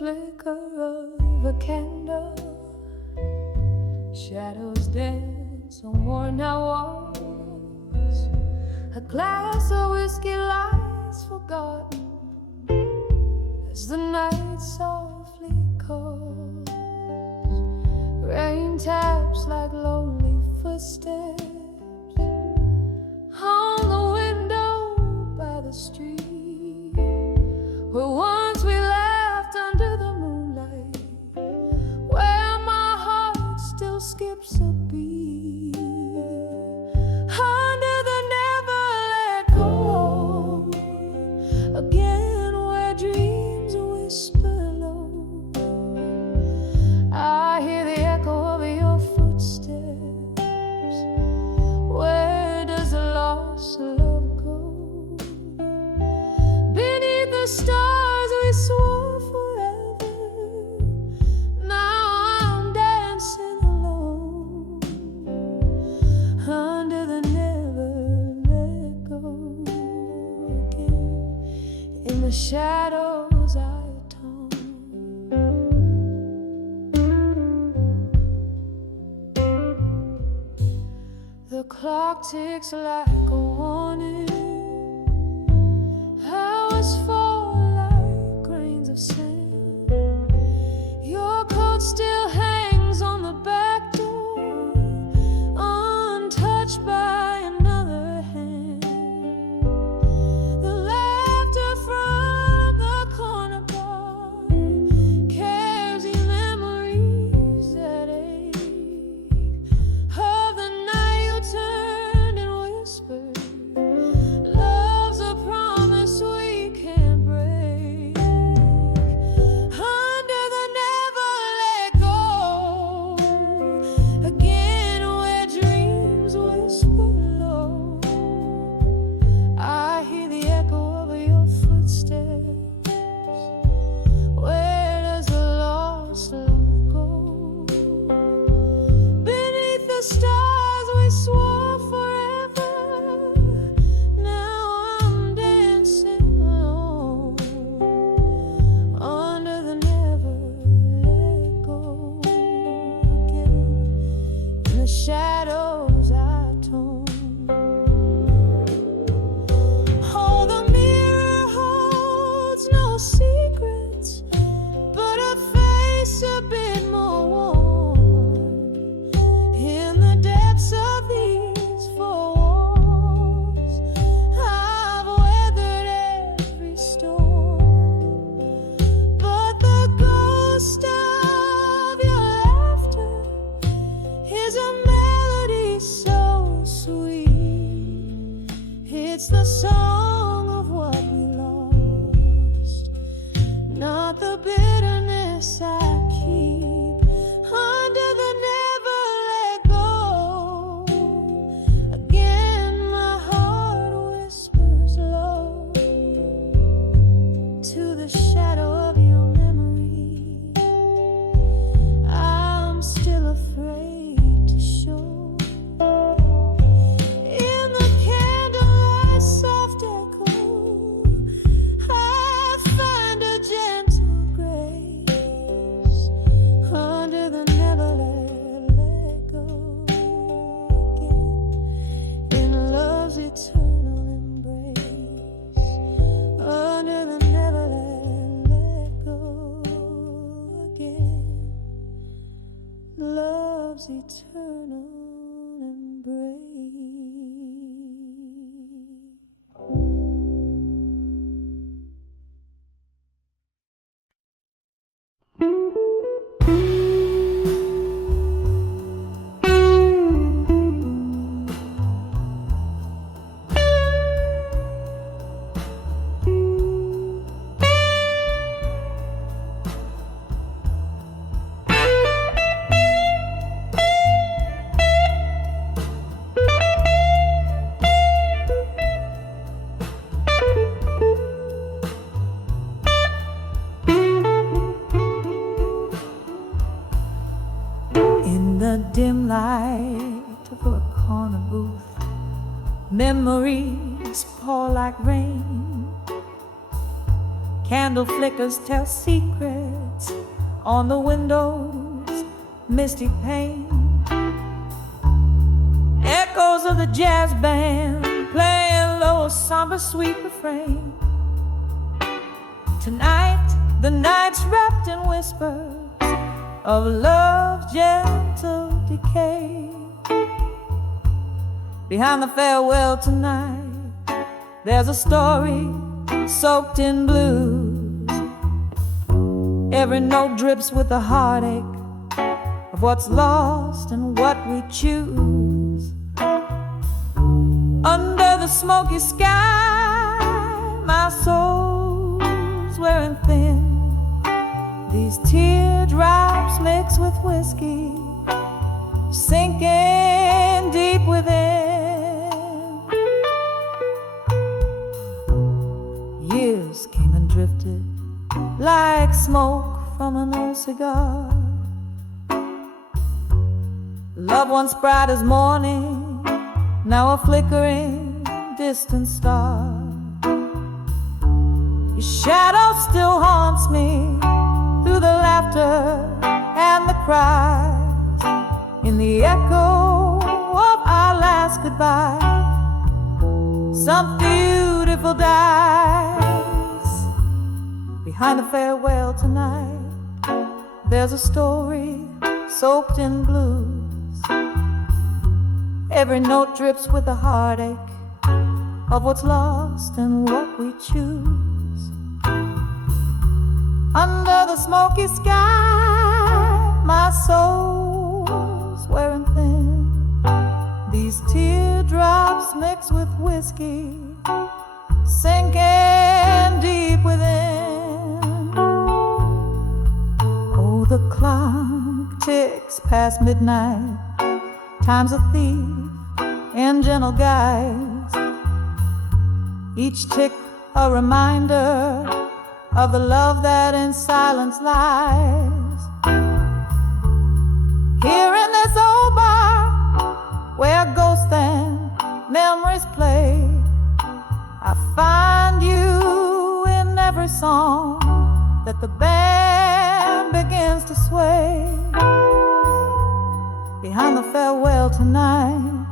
flicker of a candle. Shadows dance on worn out walls. A glass of whiskey lies forgotten as the night softly calls. Rain taps like lonely footsteps on the window by the street where once we laughed under the moonlight, where my heart still skips a beat under the never let go again, where dreams whisper low. I hear the echo of your footsteps. Where does the lost love go? Beneath the stars we swore forever. Now I'm dancing alone under the never let go again. In the shadows I atone. The clock ticks like a warning. Hours fall like grains of sand. Your coat still hangs on the back door, untouched by another hand. The laughter from the corner bar carries you memories that ache of the night you turned and whispered. Love's a promise we can't break under the never let go again, where dreams whisper low. I hear the echo of your footsteps. Where does the lost love go? Beneath the stars we swore forever. Now I'm dancing alone under the never let go again. In the shadows I tone. Oh, the mirror holds no secrets, but a face a bit more worn. In the depths of these four walls, I've weathered every storm, but the ghost of your laughter is a melody so sweet. It's the song of what we lost, not the bitterness I keep under the never let go again. My heart whispers low to the shadow of your memory. I'm still afraid to show in the candlelight soft echo. I find a gentle grace under the never let go again. In love's eternal embrace under the never let go again. Love's eternal embrace. In the dim light of a corner booth, memories pour like rain. Candle flickers tell secrets lights on the windows, misty pane. Echoes of the jazz band playing low, somber, sweet refrain. Tonight, the night's wrapped in whispers of love's gentle decay. Behind the farewell tonight, there's a story soaked in blues. Every note drips with the heartache of what's lost and what we choose. Under the smoky sky, my soul's wearing thin. These teardrops mix with whiskey, sinking deep within. Years came and drifted like smoke from an old cigar. Love once bright as morning, now a flickering distant star. Your shadow still haunts me through the laughter and the cries, in the echo of our last goodbye. Some beautiful dies. Behind the farewell tonight, there's a story soaked in blues. Every note drips with the heartache of what's lost and what we choose. Under the smoky sky, my soul's wearing thin. These teardrops mix with whiskey, sinking deep within. Oh, the clock ticks past midnight. Time's a thief in gentle guise. Each tick a reminder of the love that in silence lies. Here in this old bar where ghosts and memories play, I find you in every song that the band begins to sway. Behind the farewell tonight,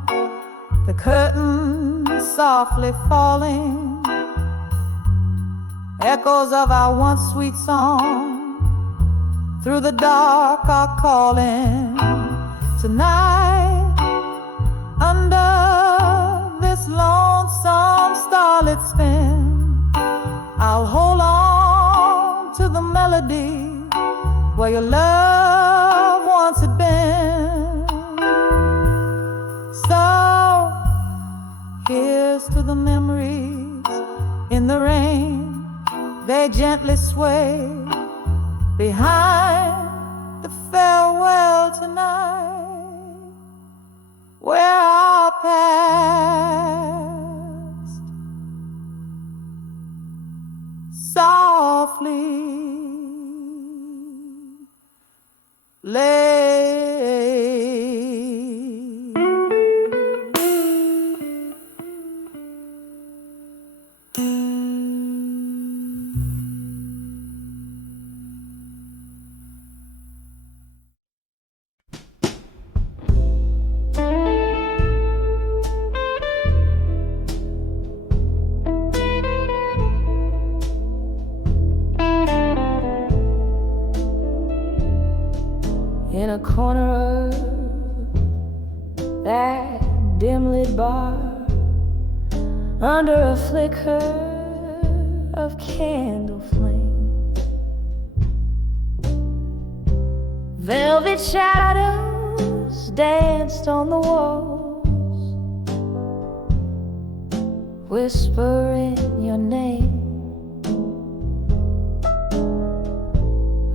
the curtain softly falling, echoes of our once sweet song through the dark are calling. Tonight, under this lonesome starlit spin, I'll hold on to the melody where your love once had been. So here's to the memories in the rain, they gently sway behind the farewell tonight, where our past softly lay. In a corner of that dim-lit bar, under a flicker of candle flame, velvet shadows danced on the walls, whispering your name.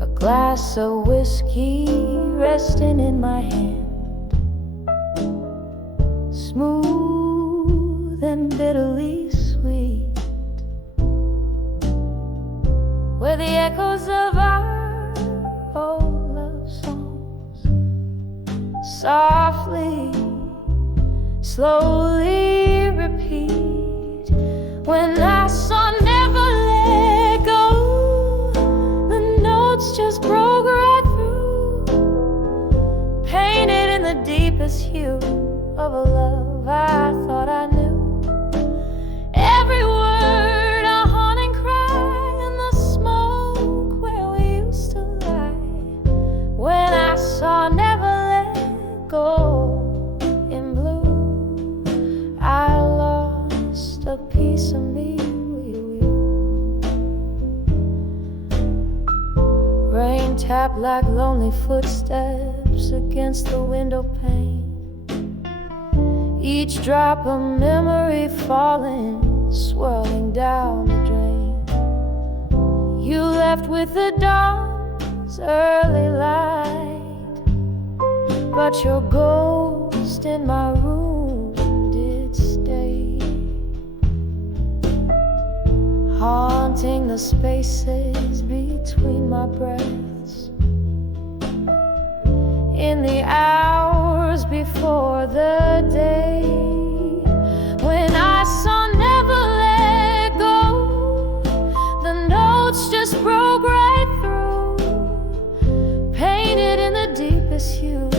A glass of whiskey resting in my hand, smooth and bitterly sweet, where the echoes of our old love songs softly, slowly repeat. When I saw never let go, the notes just hue of a love I thought I knew. Every word a haunting cry in the smoke where we used to lie. When I saw Never Let Go in blue, I lost a piece of me with you. Rain tapped like lonely footsteps against the window pane. Each drop of memory falling, swirling down the drain. You left with the dawn's early light, but your ghost in my room did stay, haunting the spaces between my breaths. In the hours before the day when I saw Never Let Go, the notes just broke right through, painted in the deepest hue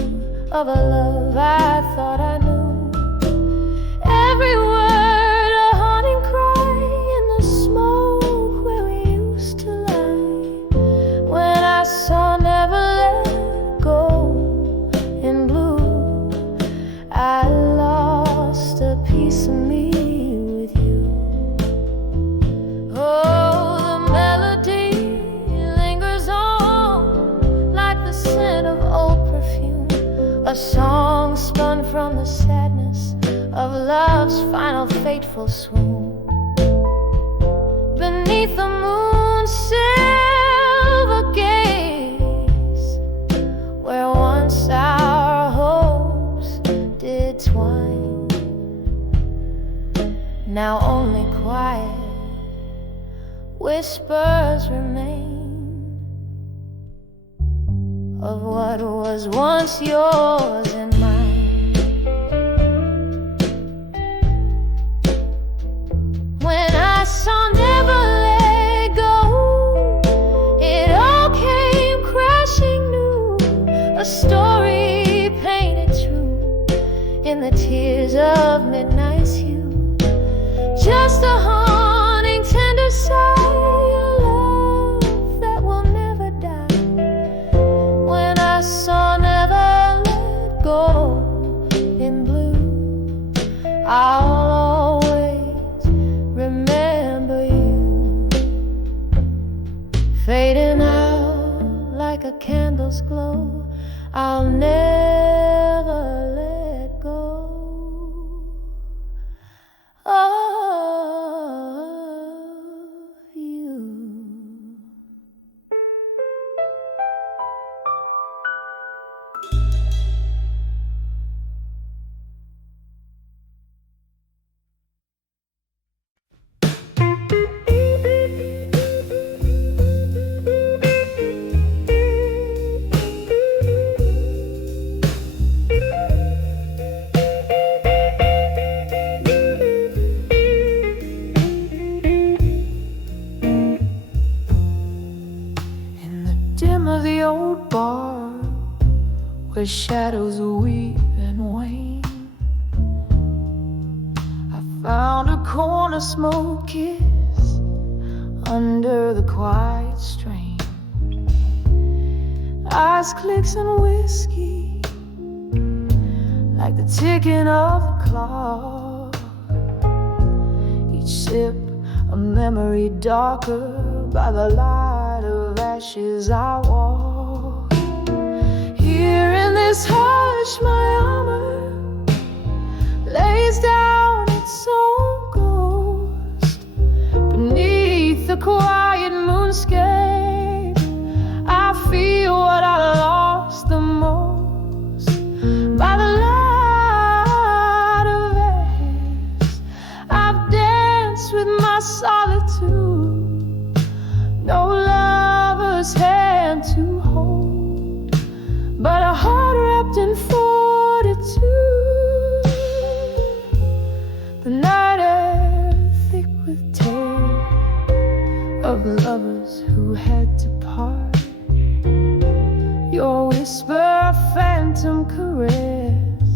of a love I thought I knew. Every word a haunting cry in the smoke where we used to lie. When I saw Never Let Go in blue, I lost a piece of me with you. Oh, the melody lingers on like the scent of old perfume, a song spun from the sadness of love's final fateful swoon. Beneath the moon's silver gaze, where once our hopes did twine, now only quiet whispers remain of what was once yours and mine. When I saw Never Let Go, it all came crashing new, a story painted true in the tears of midnight's hue, just a haunting tender sigh, a love that will never die. When I saw Never Let Go in blue, I'll always remember you, fading out like a candle's glow. I'll never let go of you. Where shadows weep and wane, I found a corner smoky under the quiet strain. Ice clicks and whiskey, like the ticking of a clock. Each sip a memory darker by the light of ashes I walk. Here in this hush, my armor lays down its own ghost. Beneath the quiet moonscape, I feel what I lost the most. By the light of ashes, I've danced with my solitude. No lover's hand to hold, but a heart wrapped in fortitude. The night air thick with tales of lovers who had to part. Your whisper, a phantom caress,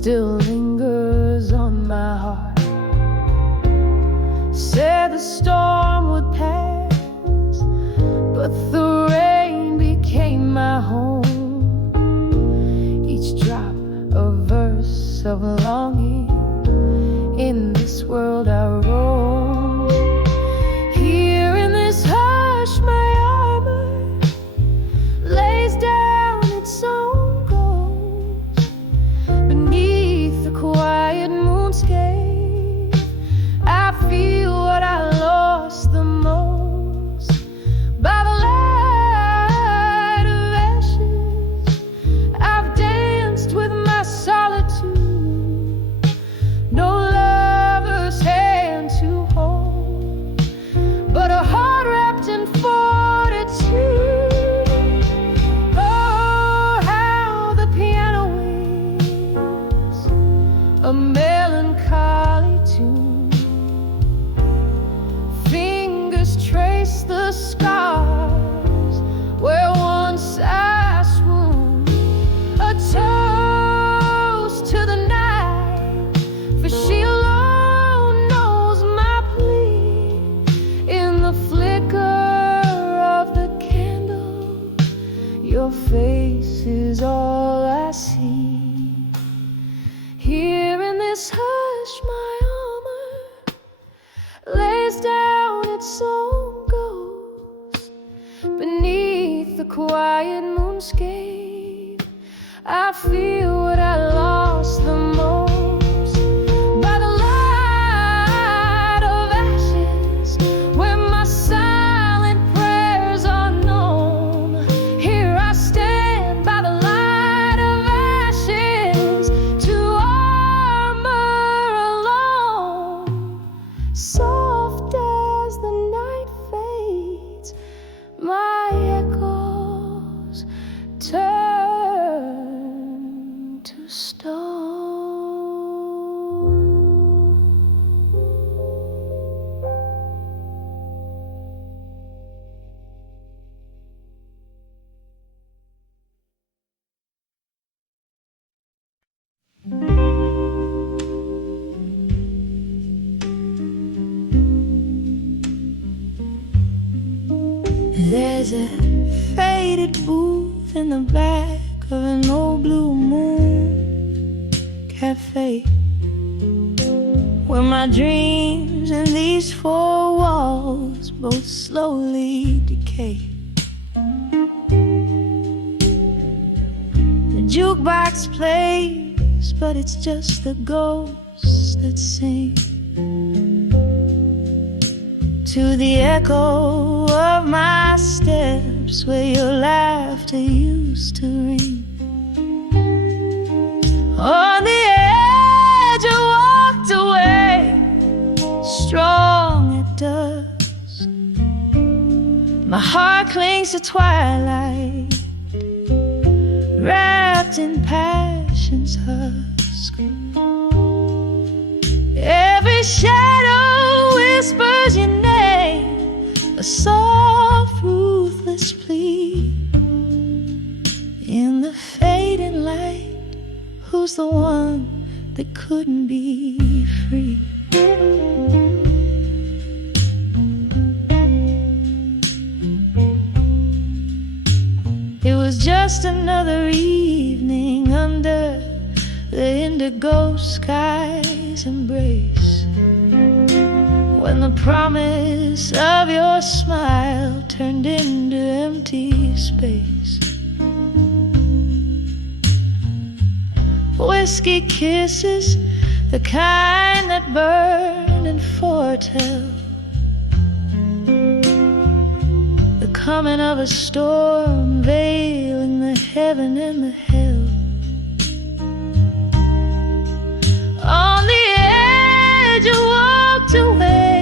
still lingers on my heart. Said the storm would pass, but the rain became my home. Each drop a verse of longing. In this world I roam. Here in this hush my armor lays down its own ghost. Beneath the quiet moonscape I feel what I lost the most. By the light of ashes I've danced with my solitude. No lover's hand to hold, but a heart wrapped in fortitude. Oh, how the piano wails a melancholy tune. Fingers trace the scars where once I swooned. A toast to the night, for she alone knows my plea. In the flicker of the candle, your face is all I see. Here in this hush my armor lays down its own ghost. Beneath the quiet moonscape I feel what I lost the most. By the light of ashes where my silent prayers are known, here I stand by the light of ashes to armor alone. Soft as the night fades, my echoes turn to stone. There's a faded booth in the back of an old blue moon cafe, where my dreams and these four walls both slowly decay. The jukebox plays, but it's just the ghosts that sing to the echo of my steps where your laughter used to ring. On the edge I walked away, strong at dusk. My heart clings to twilight, wrapped in passion's husk. Every shadow whispers your name, a soft, ruthless plea. In the fading light, who's the one that couldn't be free? It was just another evening under the indigo sky's embrace, when the promise of your smile turned into empty space. Whiskey kisses, the kind that burn and foretell the coming of a storm, veiling the heaven and the hell. On the edge I walked away,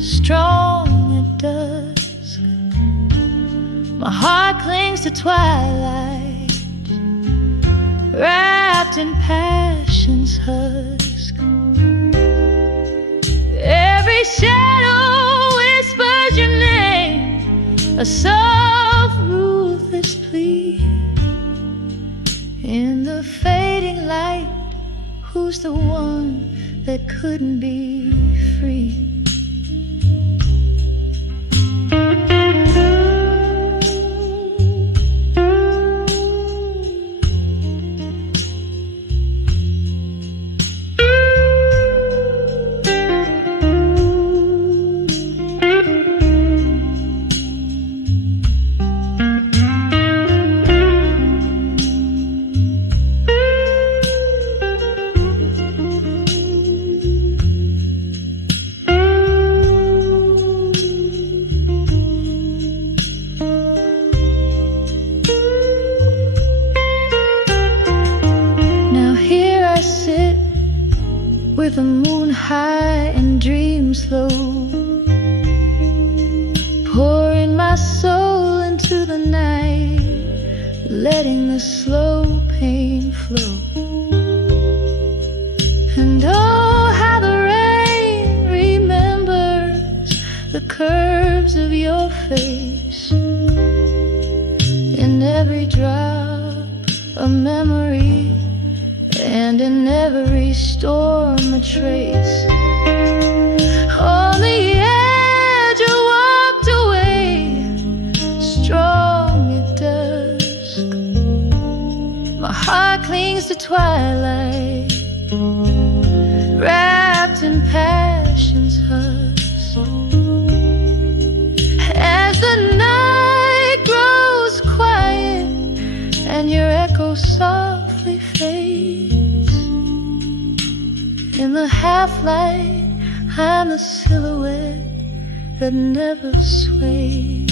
strong at dusk. My heart clings to twilight, wrapped in passion's husk. Every shadow whispers your name, a soft, ruthless plea. In the fading light, who's the one that couldn't be free? With the moon high and dreams low, pouring my soul into the night, letting the slow pain flow. And oh, how the rain remembers the curves of your face, in every drop a memory, and in every storm a trace. On the edge you walked away, strong at dusk. My heart clings to twilight, wrapped in passion's husk. As the night grows quiet and your echo softly fades, in the half-light, I'm the silhouette that never sways.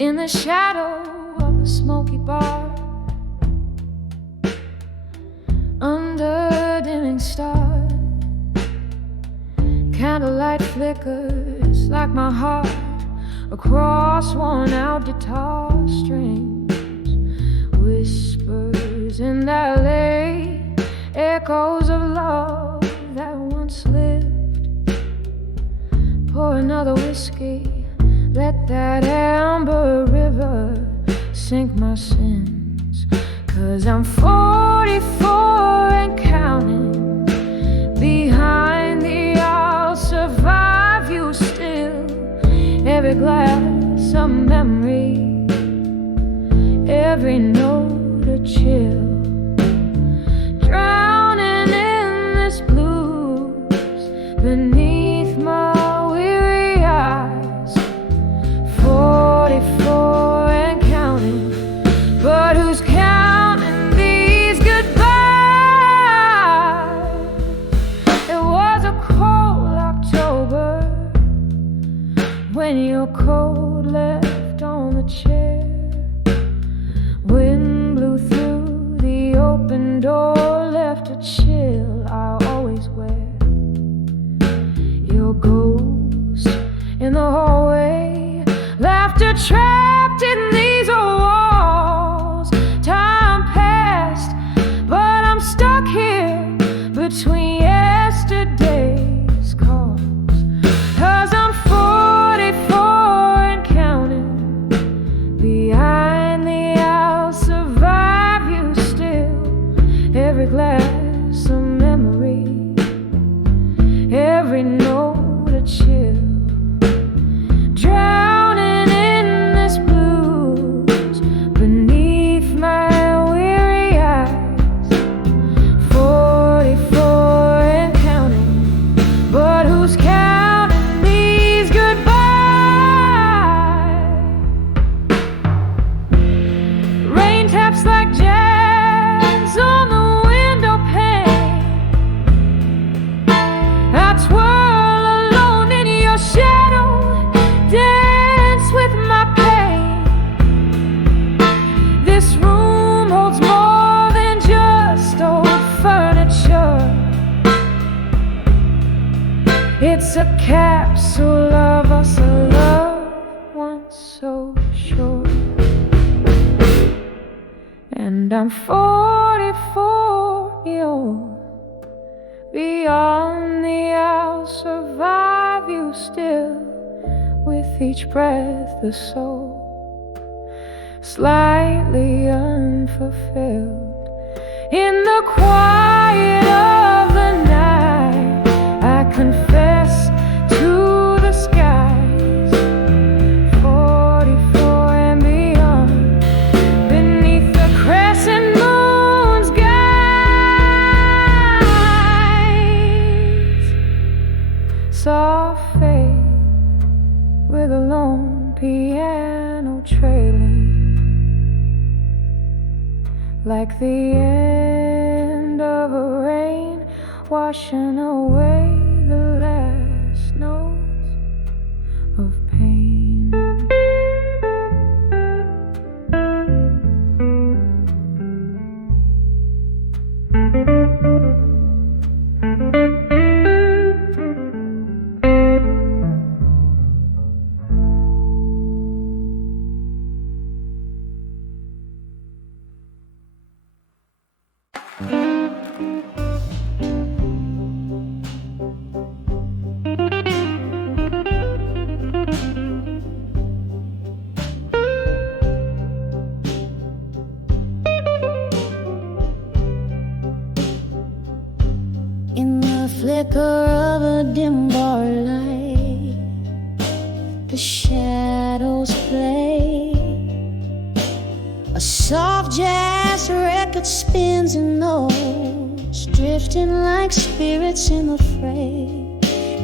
In the shadow of a smoky bar, under dimming stars, candlelight flickers like my heart across worn-out guitar strings. Whispers in that lake, echoes of love that once lived. Pour another whiskey, let that amber river sink my sins. 'Cause I'm 44 and counting. Behind the I'll survive you still. Every glass a memory, every note a chill. Drowning in this blues beneath my weary eyes. 44 and counting, but who's counting these goodbyes? It was a cold October when your coat left on the chair. Wind blew through the open door, left a chill I always wear. Your ghost in the hallway, laughter trapped in these walls. Time passed, but I'm stuck here between yesterday's calls. 'Cause I'm 44 and counting. Behind the I'll survive you still. Every glass a memory, every note a chill. Drowning in this blues beneath my weary eyes. 44 It's a capsule of us, a love once so short. And I'm 44, you're beyond the I'll survive you still. With each breath the soul slightly unfulfilled. In the quiet of the night I confess to the skies, 44 and beyond, beneath the crescent moon's guides. Soft fade with a lone piano trailing, like the end of a rain washing away the last notes of pain. In the flicker of a dim bar light, the shadows play. A soft jazz record spins in notes, drifting like spirits in the fray.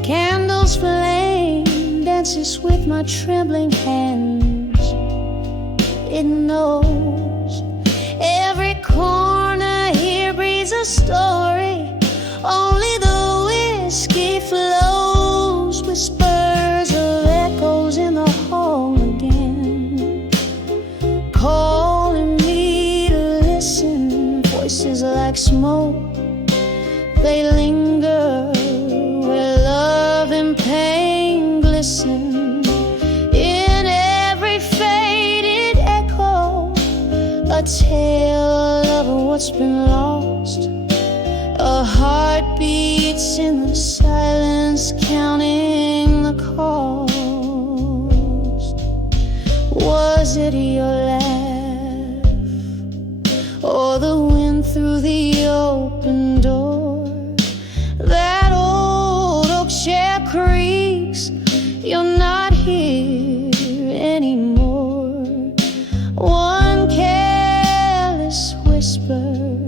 Candles flame, dances with my trembling hands. It knows every corner here breathes a story. Only the whiskey flows, whispers of echoes in the hall again, calling me to listen. Voices like smoke, they linger where love and pain glisten. In every faded echo, a tale of what's been lost. A heart beats in the silence, counting the cost. Was it your laugh, or the wind through the open door? That old oak chair creaks, you're not here anymore. One careless whisper,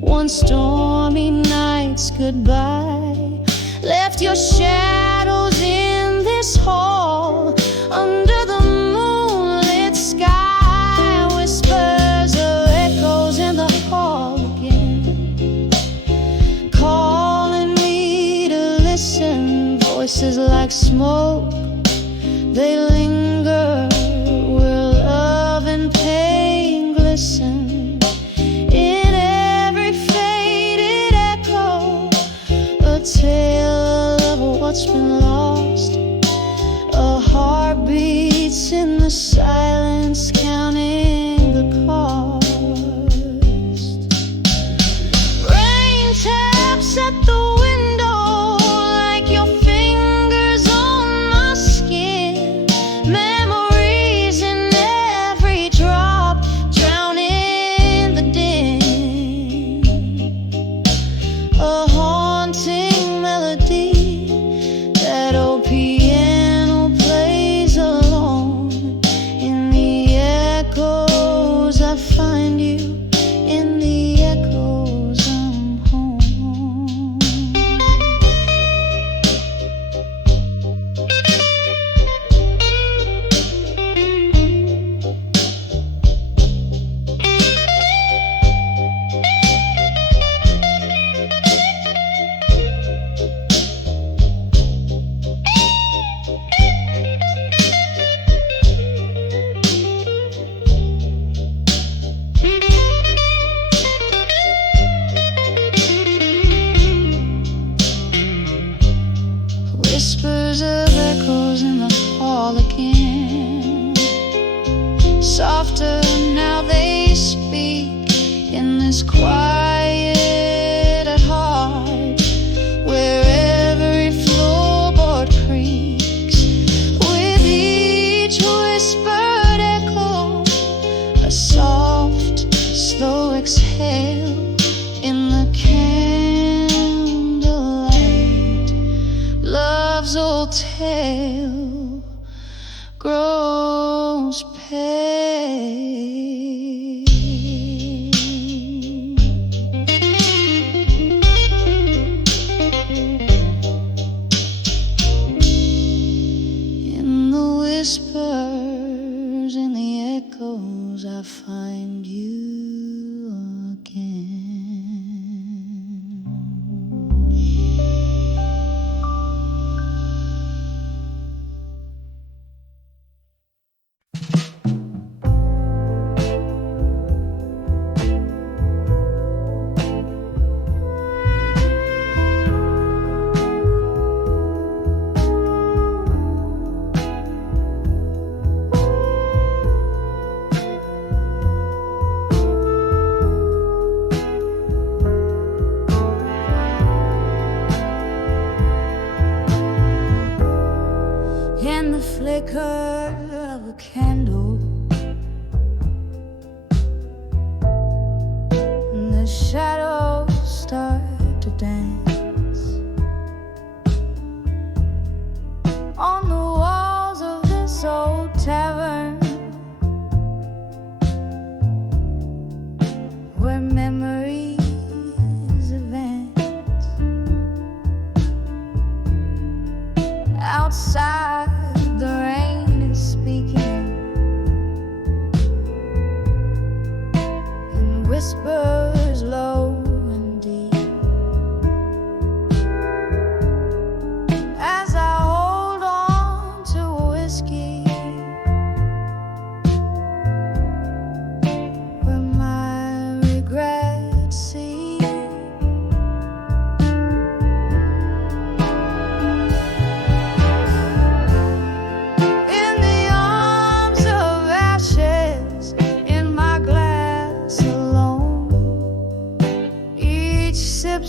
one stormy night's goodbye, left your shadows in this hall under the moonlit sky. Whispers of echoes in the hall again, calling me to listen. Voices like smoke, they linger where love and pain glisten. Tale of what's been lost. A heart beats in the silence, counting the cost. Rain taps at the window like your fingers on my skin. Memories in every drop, drown in the din. A haunting melody, that old piano plays alone. In the echoes I find you, in the echoes I'm home. love's old tale grows pale. In the whispers, in the echoes, I find you again. In the flicker of a candle, and the shadows start to dance on the walls of this old tavern, where memories advance. Outside the rain is speaking in whispers low and deep, as I hold on to a whiskey where my regrets see.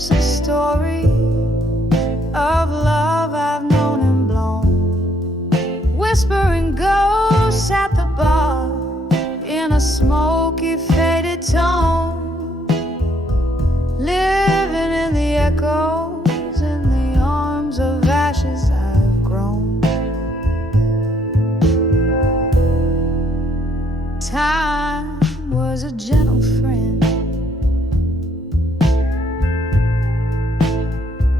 A story of love I've known and blown. Whispering ghosts at the bar in a smoky, faded tone. Living in the echoes, in the arms of ashes I've grown. Time was a gentle friend,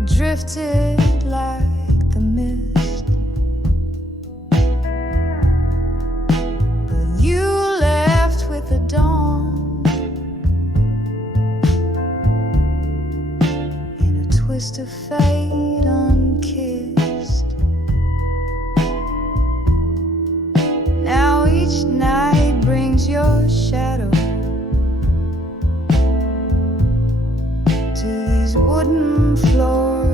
drifted like the mist, but you left with the dawn in a twist of fate unkissed. Now each night brings your shadow to these wooden floors.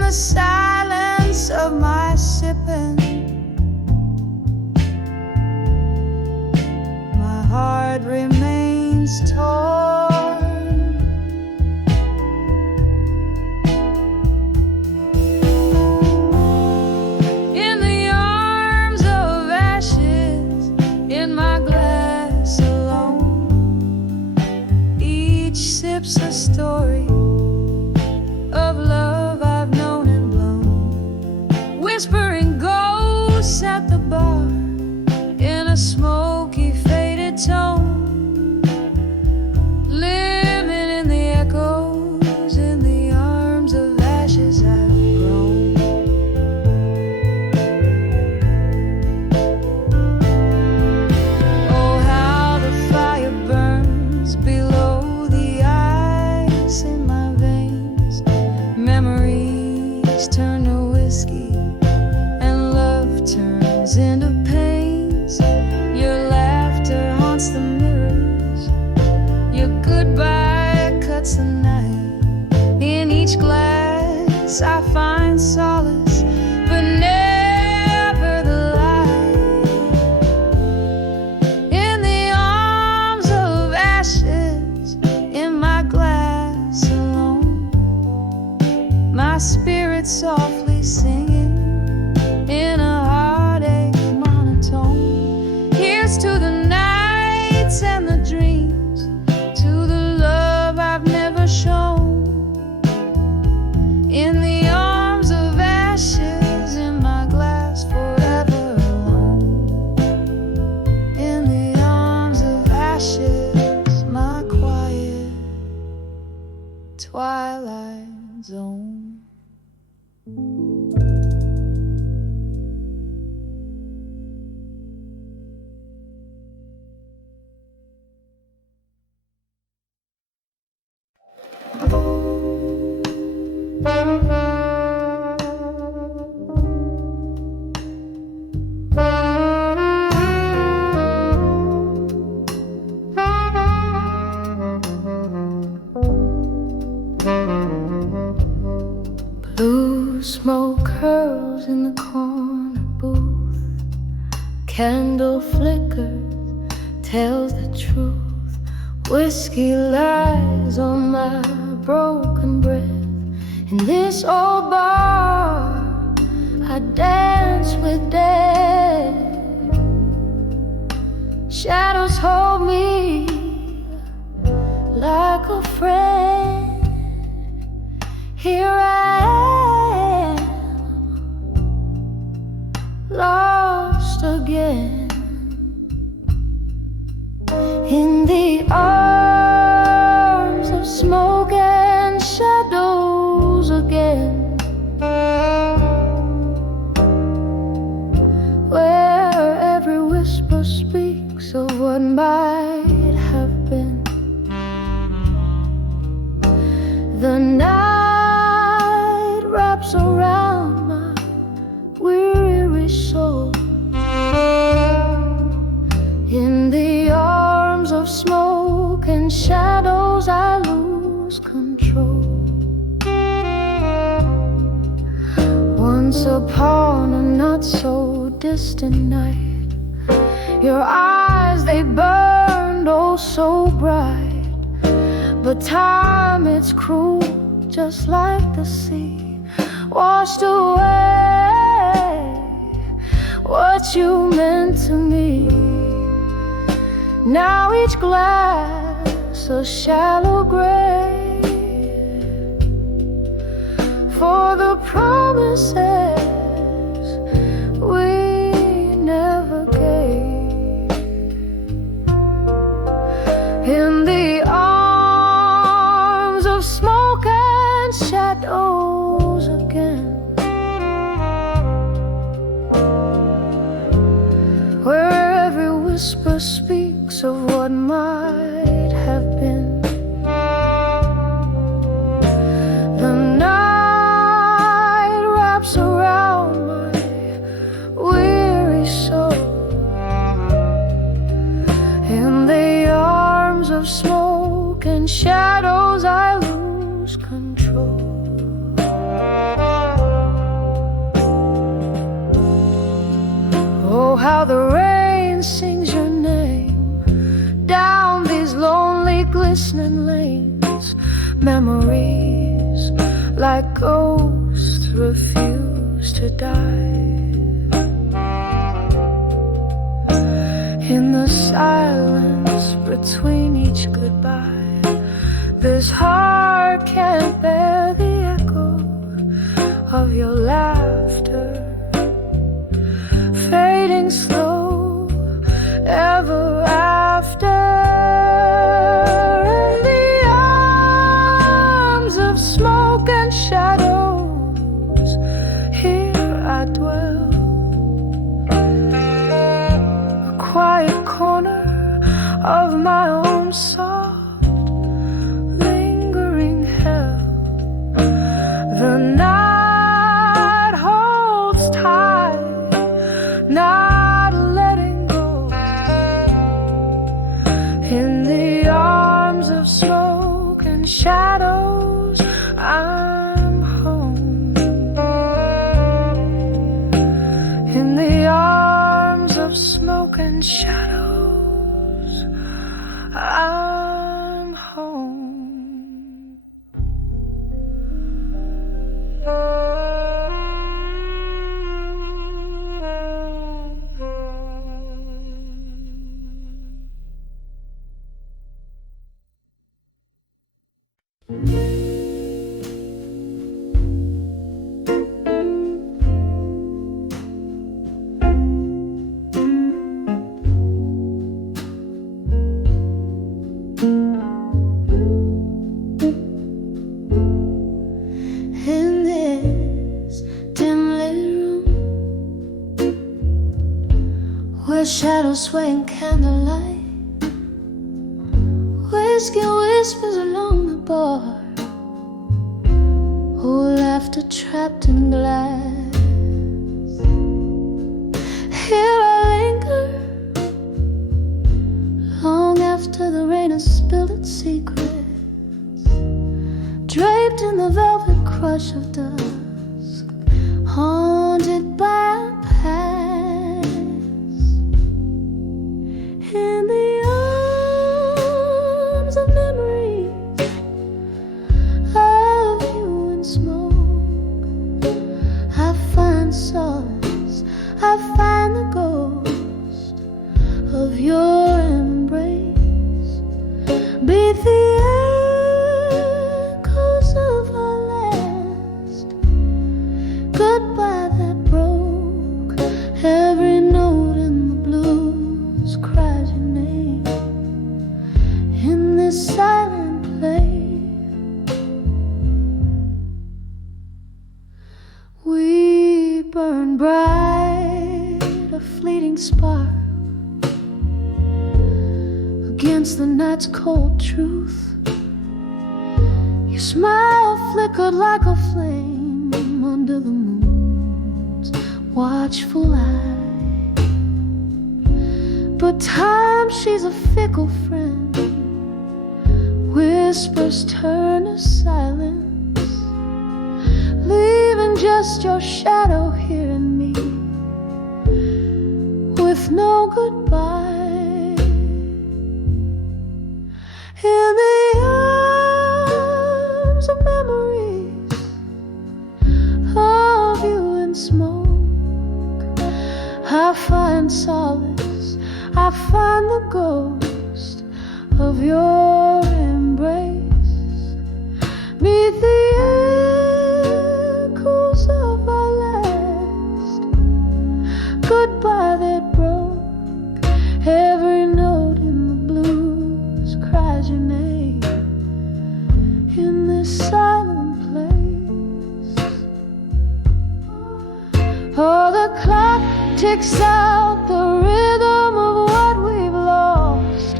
The silence of my sipping, my heart remains torn. In the arms of ashes, in my glass alone, each sip's a story of love I've known and blown. Whispering ghosts at the bar in a smoky, faded tone. Living in the echoes, in the arms of ashes I've grown. Oh, how the fire burns below the ice in my veins. Memories turn to whiskey and love turns into pains. Your laughter haunts the mirrors, your goodbye cuts the night. In each glass I find solace, but never the light. In the arms of ashes, in my glass alone, my spirit softly singing in a heartache monotone. Here's to the nights and the dreams, to the love I've never shown. candle flickers, tells the truth. Whiskey lies on my broken breath. In this old bar, I dance with death. Shadows hold me like a friend. Here I am, lost again in the arms of smoke and shadows again, where every whisper speaks of what might have been. The night wraps around my weary soul. In the arms of smoke and shadows I lose control. Once upon a not so distant night, your eyes, they burned oh so bright. But time, it's cruel, just like the sea, washed away what you meant to me. Now each glass a shallow grave for the promises we never gave. In the arms of smoke and shadows again, where every whisper speaks of what might have been. The night wraps around my weary soul. In the arms of smoke and shadows I lose control. Oh, how the rain sings your name down these lonely glistening lanes. Memories like ghosts refuse to die. In the silence between each goodbye, this heart can't bear the echo of your laughter, fading slow ever after. In the arms of smoke and shadows, here I dwell, a quiet corner of my own soft, lingering hell. The night holds tight, not letting go. In the arms of smoke and shadows, I'm home. In the arms of smoke and shadows, I'm home. In this dim-lit room, where shadows sway in candlelight, whiskey whispers along the bar, oh, laughter trapped in glass. Here I linger, long after the rain has spilled its secrets, draped in the velvet crush of dusk, haunted by a past beat the echoes of our last goodbye that broke every note in the blues. Cries your name in this silent place. We burn bright, a fleeting spark against the night's cold truth. Your smile flickered like a flame under the moon's watchful eye. But time, she's a fickle friend. Whispers turn to silence, leaving just your shadow here in me, with no goodbye. In the arms of memories of you in smoke, I find solace, I find the ghost of your embrace. Meet the echoes of our last goodbye that broke every note in the blues. Cries your name in this silent place. Oh, the clock ticks out the rhythm of what we've lost.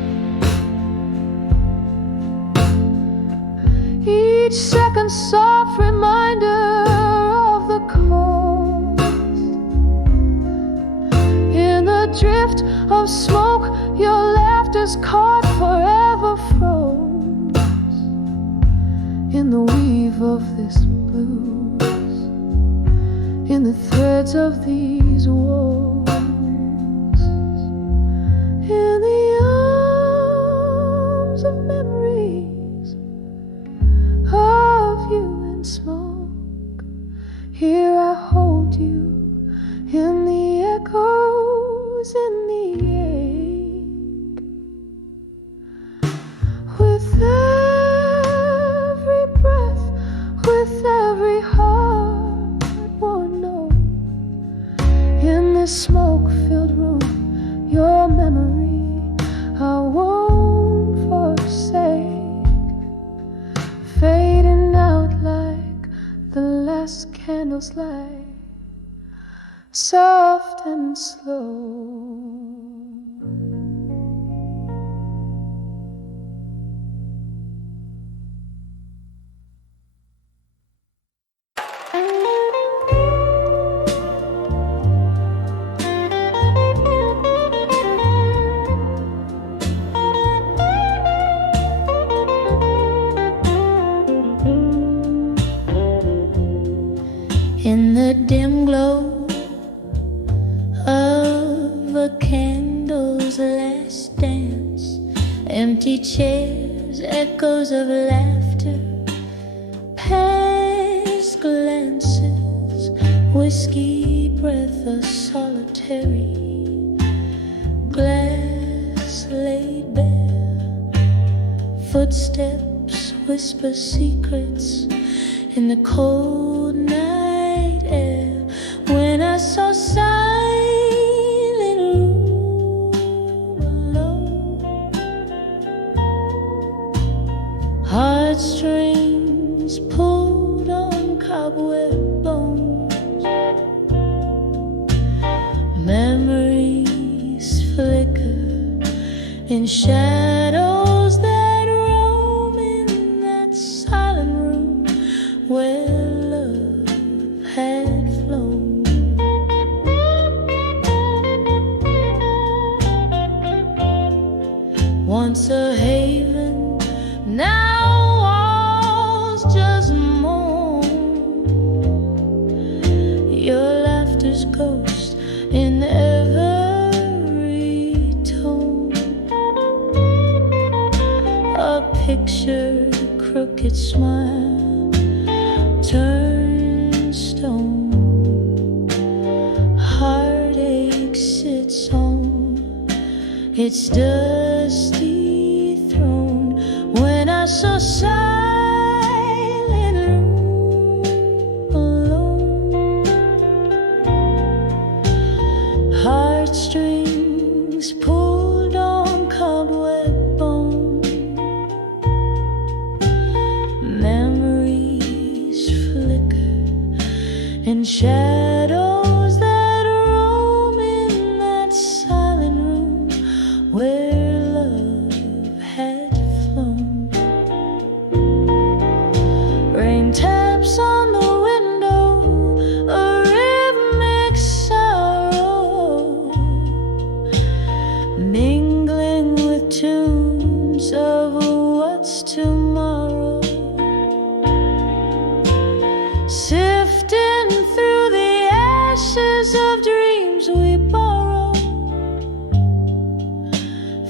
Each second soft reminder of the cost. In the drift of smoke, your laughter's caught, forever froze in the weave of this blues, in the threads of these woes. In the arms of memories of you in smoke, here I hold you in the echoes, in the ache. With every breath, with every heart-worn note, in this smoke-filled room, your memory I won't forsake, fading out like the last candle's light, soft and slow. In the dim glow of a candle's last dance, empty chairs, echoes of laughter, past glances, whiskey breath, a solitary glass laid bare, footsteps whisper secrets in the cold night air. When I saw silent room alone, heartstrings pulled on cobweb bones, memories flicker in shadows that roam in that silent room where love had flown. Once a haven, now walls just moan. Your laughter's ghost in every tone, a picture, crooked smile, turned stone. Heartache sits on its dusty throne, saw silent room alone, heartstrings pulled on cobweb bone, memories flicker in shadows that roam in that silent room where love had flown. Rain taps on the window, a rhythmic sorrow, mingling with tunes of what's tomorrow, sifting through the ashes of dreams we borrow,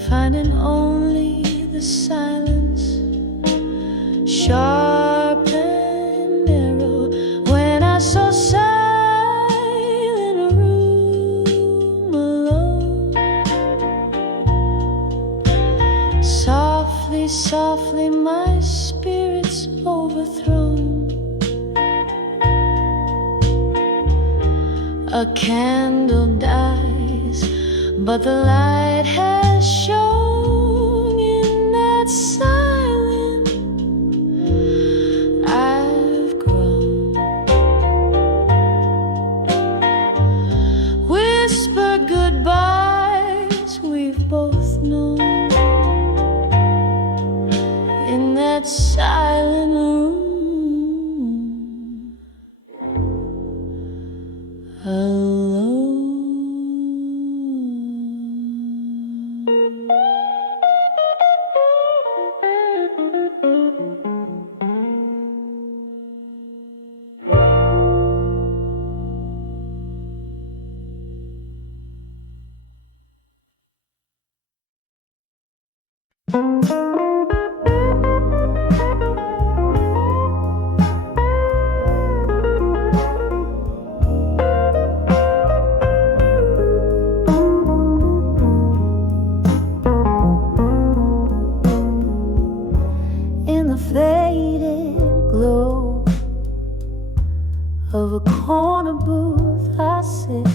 finding only the silence, sharp and narrow. When I saw silent room alone, softly, softly my spirit's overthrown. A candle dies, but the light has shone in that silence I've grown. Whisper goodbyes we've both known in that silent room alone. In the faded glow of a corner booth, I sit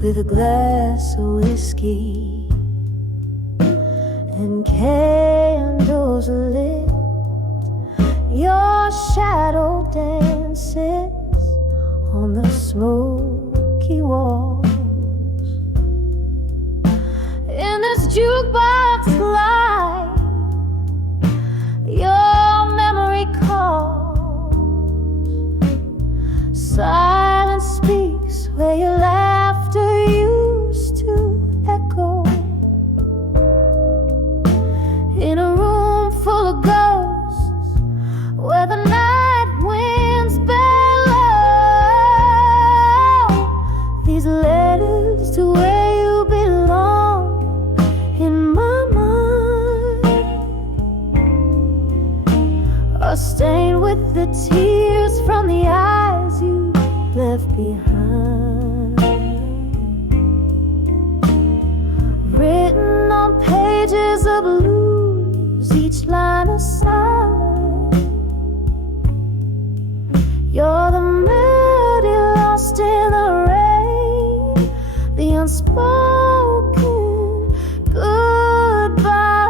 with a glass of whiskey and candles lit. Your shadow dances on the smoky walls. In this jukebox light, your memory calls. Silence speaks where your laughter used to echo. In a room full of ghosts, where the night winds bellow, these letters to where you belong in my mind are stained with the tears from the eyes you left behind, written on pages of blues, each line a sigh. You're the melody lost in the rain, the unspoken goodbye.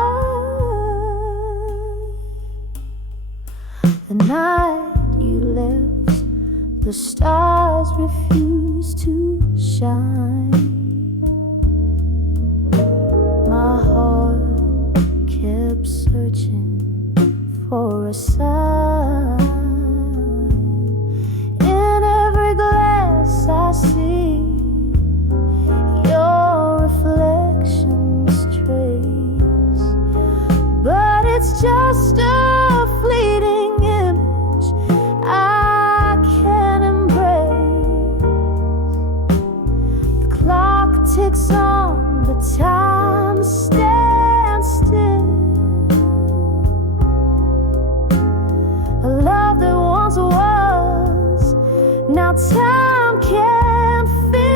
The night you left, the stars refused to shine. My heart kept searching for a sign. In every glass I see your reflection's trace, but it's just a fleeting image I can't embrace. The clock ticks on, but time stands still. A love that once was, now time can't fill.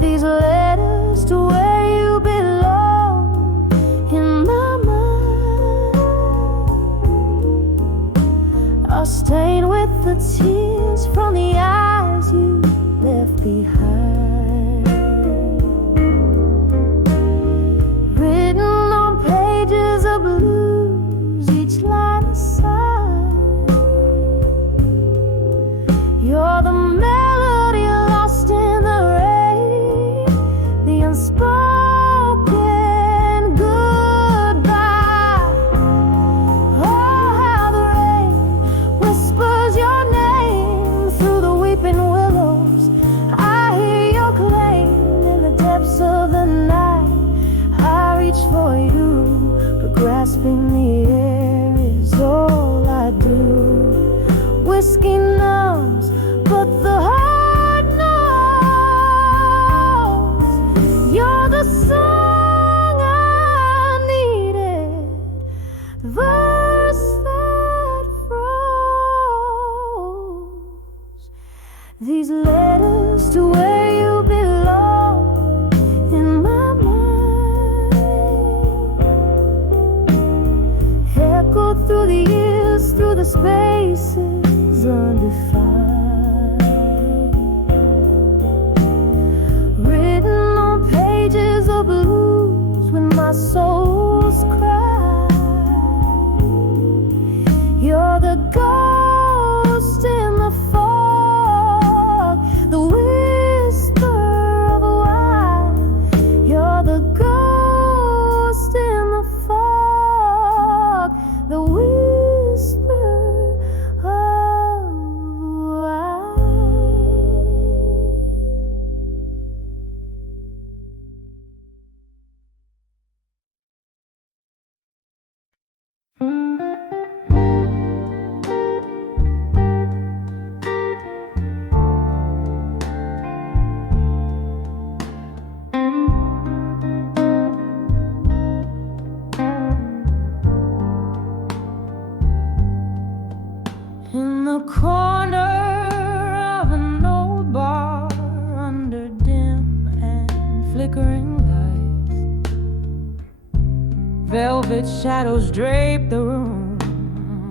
These letters to where you belong the blues, each line a sigh. You're the melody lost in the rain, the unspoken goodbye. Oh, how the rain whispers your name through the weeping willows. I hear your claim in the depths of the night. I reach for you, but grasping the air is all I do. Whiskey numbs, but the heart knows. You're the song I needed, the verse that froze. These letters to where you belong in my mind echo through the years, through the spaces undefined, written on pages of blues when my soul's cry. You're the ghost in the fog, the whisper of a why. You're the ghost in the fog, the whisper of why. In the corner of an old bar, under dim and flickering lights, velvet shadows drape the room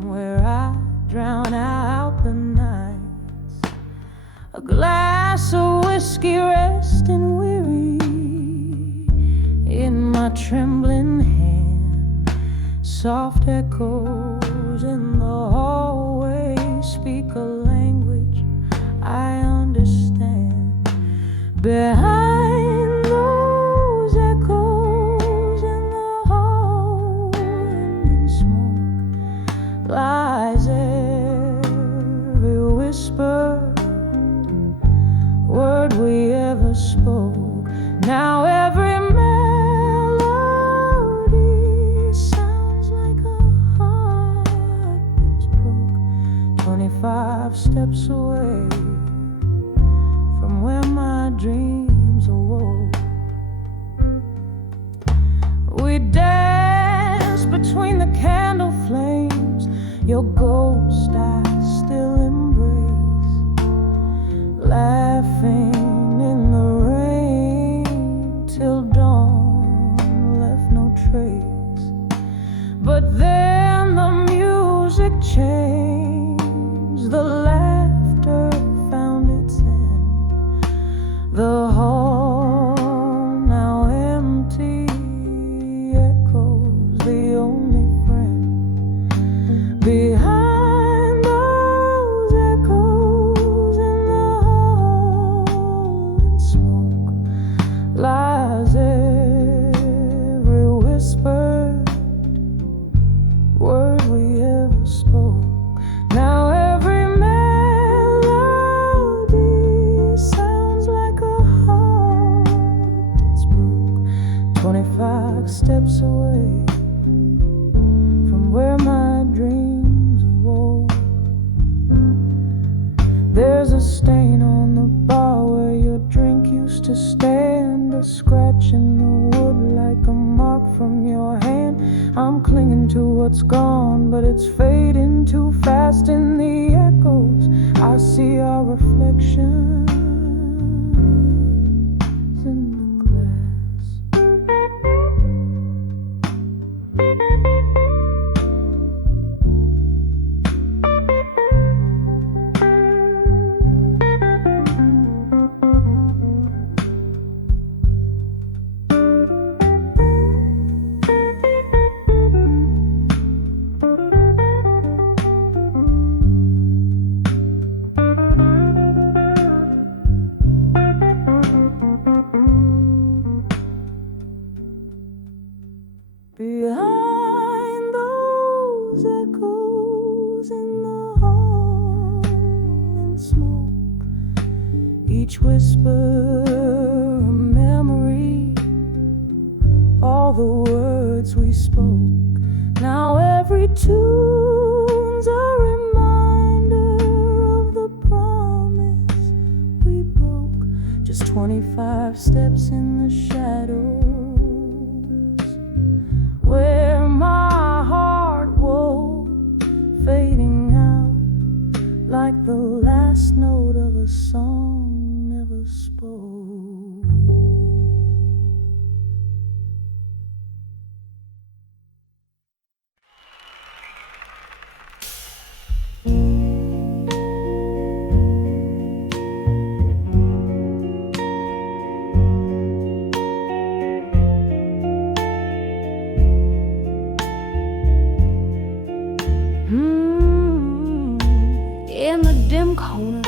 where I drown out the nights. A glass of whiskey resting weary in my trembling hand. Soft echoes in the hallway speak a language I understand. Behind those echoes in the hall and in smoke lies every whisper, word we ever spoke. Now every melody sounds like a heart that's broke. 25 steps away from where my dreams awoke. We danced between the candle flames. Your ghost I still embrace, laughing in the rain till dawn left no trace. But then the music changed, the laughter found its end. The hall now empty echoes, the only friend. Behind those echoes in the hall and smoke lies every whispered word we ever spoke. Now every melody sounds like a heart that's broke. 25 steps away from where my dreams awoke. There's a stain on the bar where your drink used to stand, a scratch in the wood like a mark from your hand. I'm clinging to what's gone, but it's fading too fast in the echoes. I see our reflections in the glass. behind those echoes in the hall and smoke. Each whisper a memory, all the words we spoke. Now every tune's a reminder of the promise we broke. Just 25 steps in the shadows, where my heart woke, fading out like the last note of a song never spoke. In the dim corner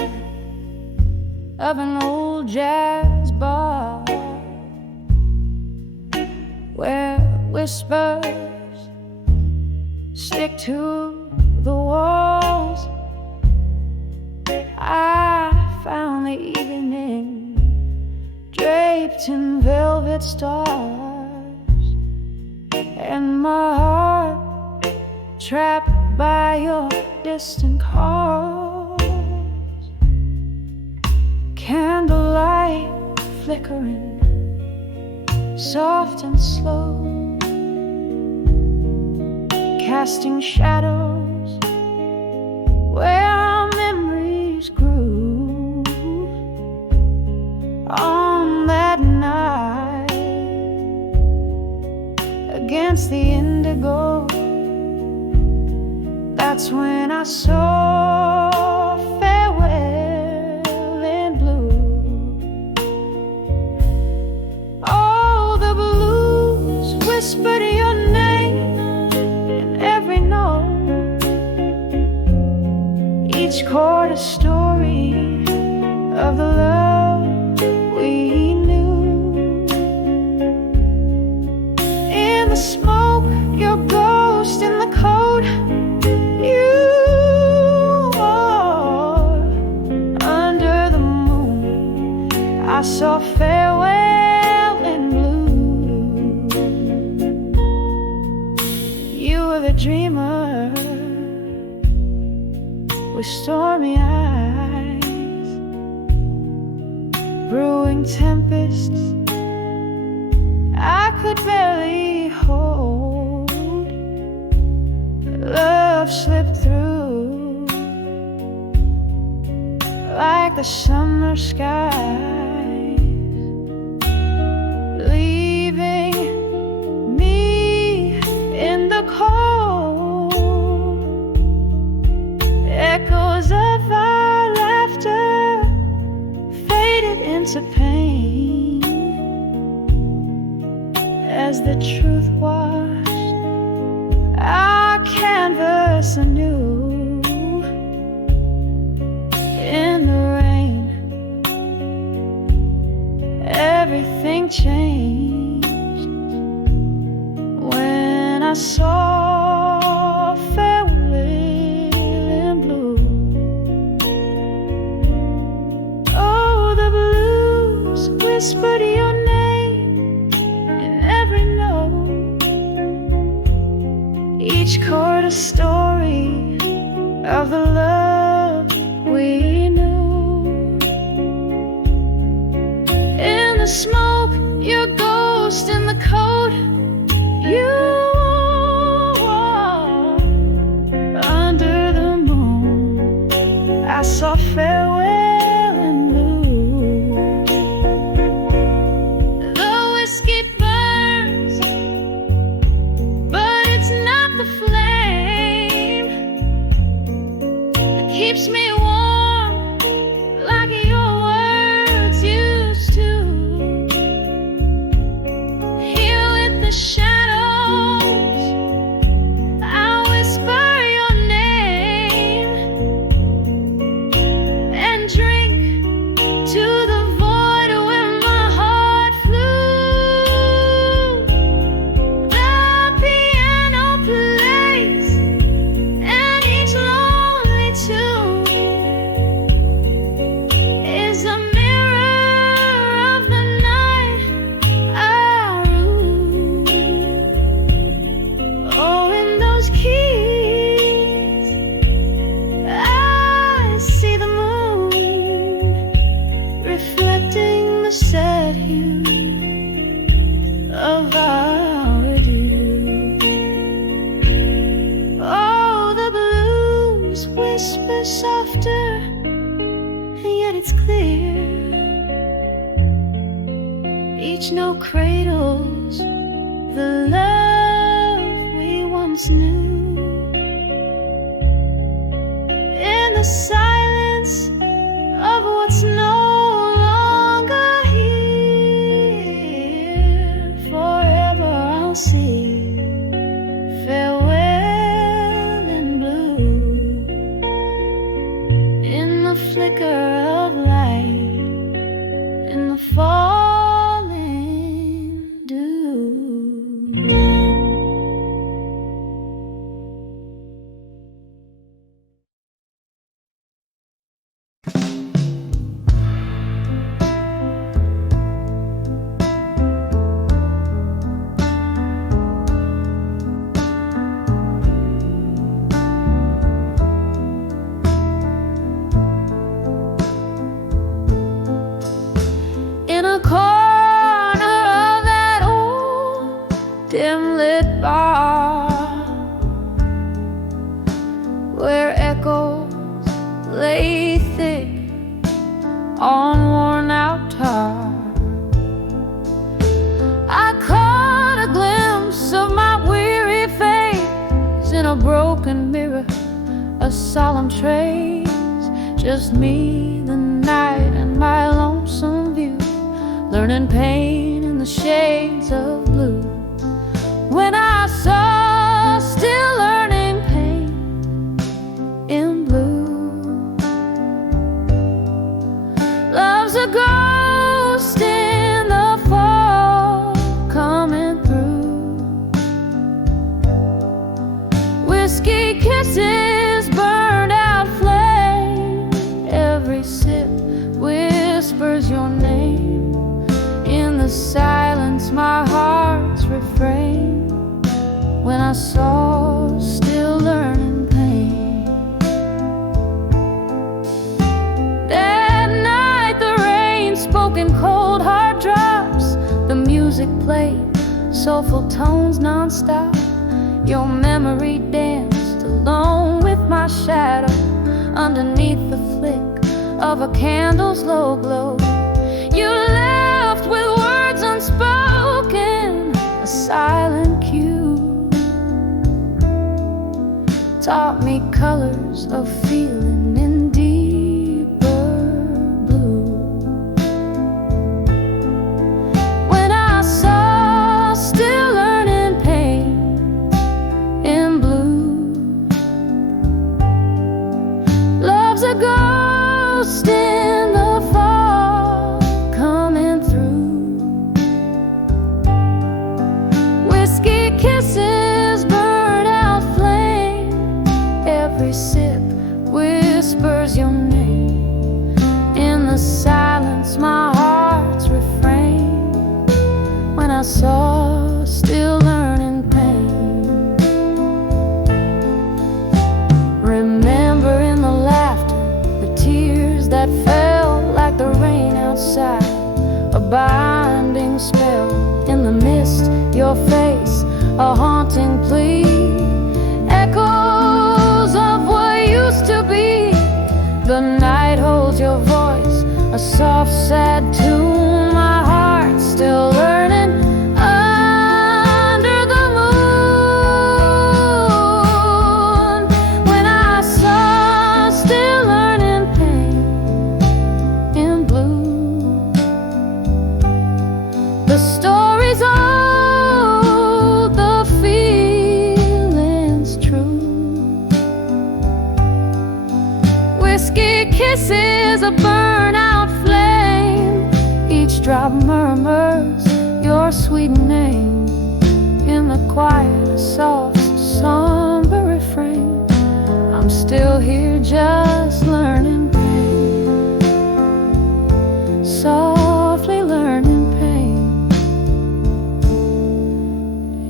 of an old jazz bar, where whispers stick to the walls, I found the evening draped in velvet stars, and my heart trapped by your distant calls. Candlelight flickering, soft and slow, casting shadows where our memories grew. On that night, against the indigo, that's when I saw farewell in blue. Oh, the blues whispered your name in every note, each chord a story of the love we knew. In the smoke, your ghost in the cold, I saw farewell in blue. You were the dreamer with stormy eyes, brewing tempests I could barely hold. Love slipped through like the summer sky, echoes of our laughter faded into pain as the truth washed our canvas anew. In the rain, everything changed when I saw whispered your name in every note, each chord a story of the love we knew. In the smoke, your ghost in the cold, you wore under the moon. I saw farewell. Keeps me warm like your words used to. Here with the shadows, I'll whisper your name and drink to the void where my heart flew. The age, no cradles, the love we once knew. In the silence of what's no longer here, forever I'll see farewell in blue. In the flicker of light, in the falling dew. In a corner of that old dim-lit bar, where echoes lay thick on worn-out tar, I caught a glimpse of my weary face in a broken mirror, a solemn trace, just me, the night, and my lonesome view, learning pain in the shades of blue. When I saw still learning pain in blue. Love's a ghost in the fall coming through. Whiskey kisses, burned out flame, every sip whispers your name. In the silence, my heart's refrain. When I saw still learning pain. That night, the rain spoke in cold, hard drops. The music played, soulful tones non-stop. Your memory danced alone with my shadow underneath the flick of a candle's low glow. You left with words unspoken, a silent cue. Taught me colors of feeling in deeper blue. When I saw still learning pain in blue. Love's a ghost in the fall coming through. Whiskey kisses, burn out flame, every sip whispers your name. In the silence, my heart's refrain. When I saw still learning pain. Remembering the laughter, the tears that fell like the rain outside, a binding spell in the mist, your face, a haunting plea, echoes of what used to be. The night holds your voice, a soft, sad tune, my heart still learning under the moon. When I saw still learning pain in blue. The story's old, the feeling's true. Whiskey kisses, a burnout flame, each drop murmurs your sweet name. In the quiet, a soft, somber refrain. I'm still here just learning pain, softly learning pain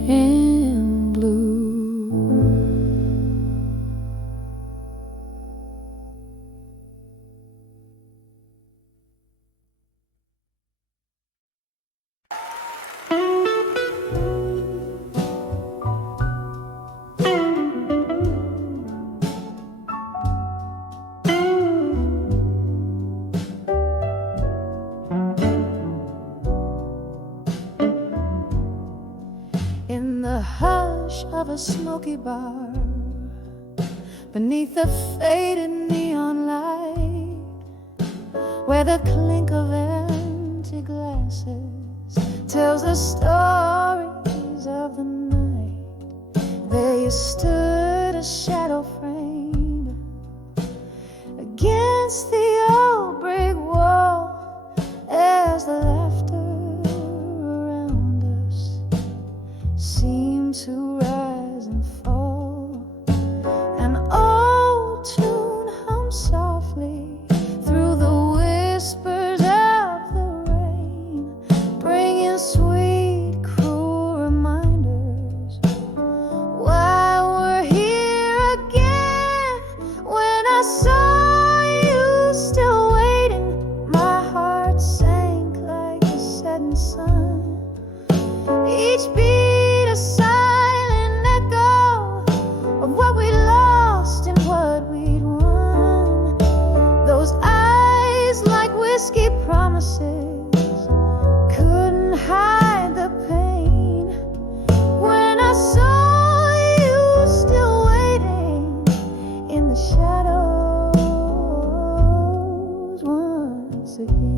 in blue. in the hush of a smoky bar, beneath the faded neon light, where the clink of empty glasses tells the stories of the night. There you stood, a shadow framed against the old brick wall, as the laughter around us seemed to rise and fall. An old tune hummed softly through the whispers of the rain, bringing sweet, cruel reminders why we're here again. When I saw you still waiting, my heart sank like the setting sun. Each beat a silent echo of what we lost and what we'd won. Those eyes like whiskey promises couldn't hide the pain. When I saw you still waiting in the shadows once again.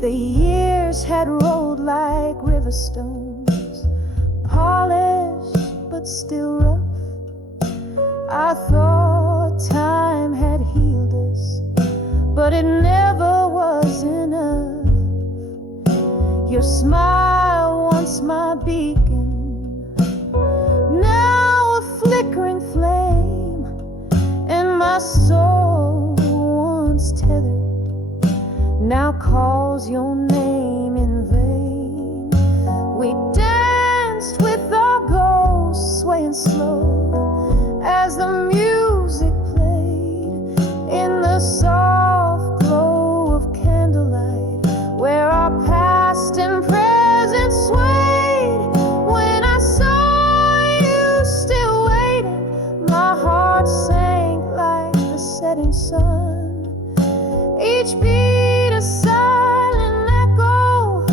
The years had rolled like river stones, polished but still rough. I thought time had healed us, but it never was enough. Your smile, once my beacon, now a flickering flame, and my soul, once tethered, now calls your name in vain. We danced with our ghosts, swaying slow as the music played in the soft glow of candlelight, where our past and present swayed. When I saw you still waiting, my heart sank like the setting sun. Each beat a silent echo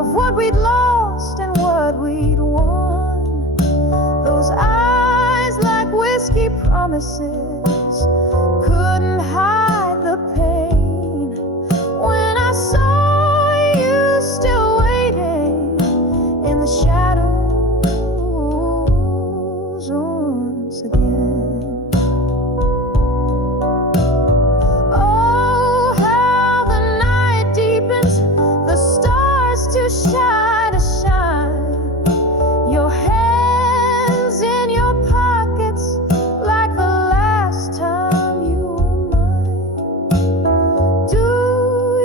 of what we'd lost and what we'd won. Those eyes like whiskey promises couldn't hide the pain. When I saw you still waiting in the shadows once again. Shine to shine, your hands in your pockets like the last time you were mine. Do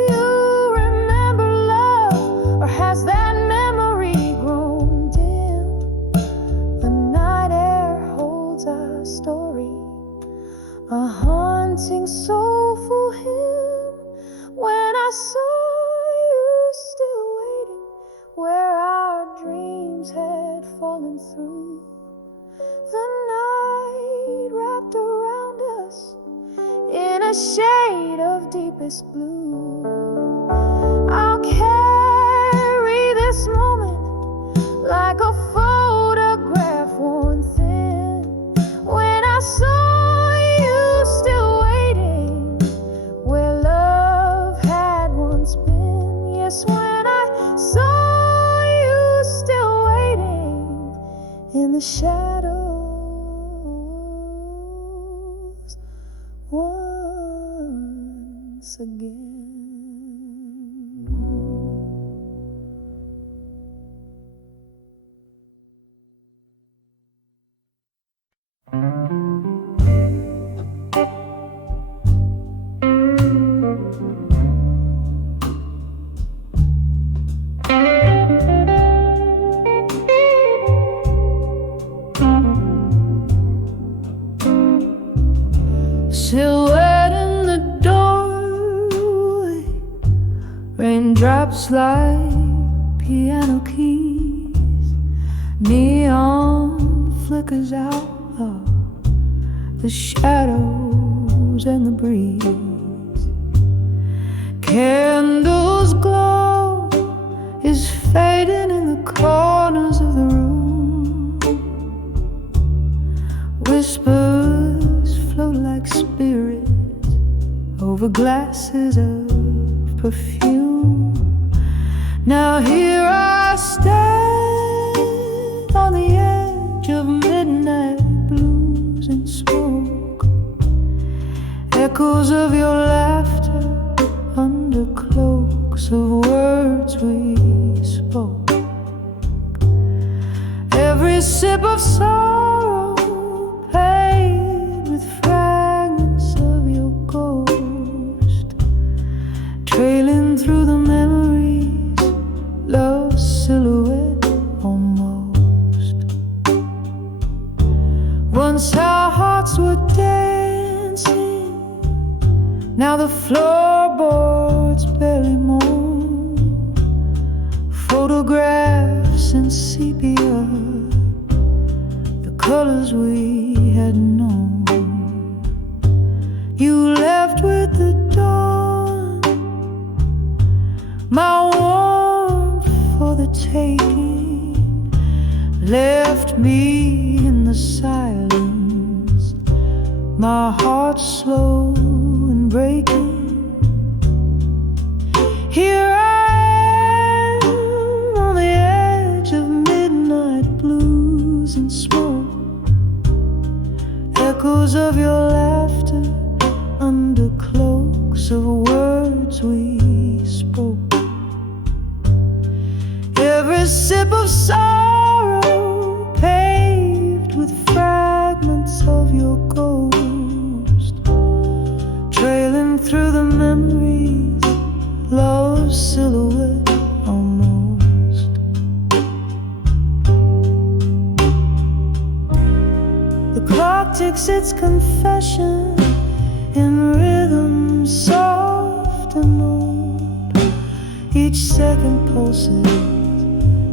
you remember love, or has that memory grown dim? The night air holds our story, a haunting soulful hymn. When I saw you still waiting, where our dreams had fallen through, the night wrapped around us in a shade of deepest blue. I'll carry this moment like a photograph worn thin. When I saw you still waiting, where love had once been. Yes, when I saw in the shadows once again. Silhouette in the doorway, raindrops like piano keys, Neon flickers out of the shadows and the breeze. Candles glow is fading in the corners of the room. Whispers float like spirits over glasses of perfume. Now here I stand on the edge of midnight blues and smoke. Echoes of your laughter under cloaks of words we spoke. Every sip of sorrow paid with fragments of your ghost, trailing through the memories, love's silhouette almost. Once our hearts were dancing, now the floorboards barely moan. Photographs in sepia, the colors we had known. You left with the dawn, my warmth for the taking, left me in the silence, my heart slow and breaking. Here I am on the edge of midnight blues and smoke. Echoes of your laughter under cloaks of words we spoke. Every sip of sorrow paved with fragments of your ghost, trailing through the memories, love's silhouette almost. The clock ticks its confession in rhythm soft and old. Each second pulses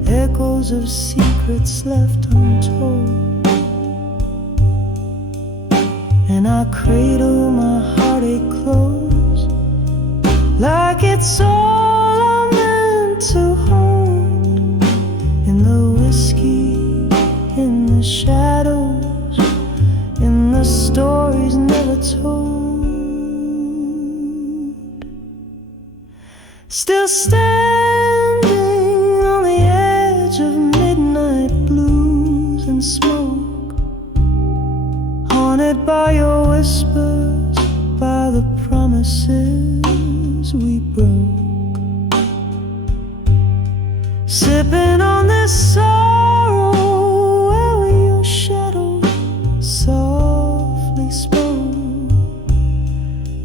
echoes of secrets left untold. And I cradle my heartache close, like it's all I'm meant to hold. In the whiskey, in the shadows, in the stories never told. Still standing on the edge of midnight blues and smoke, haunted by your whispers, by the promises we broke. Sipping on this sorrow, where your shadow softly spoke,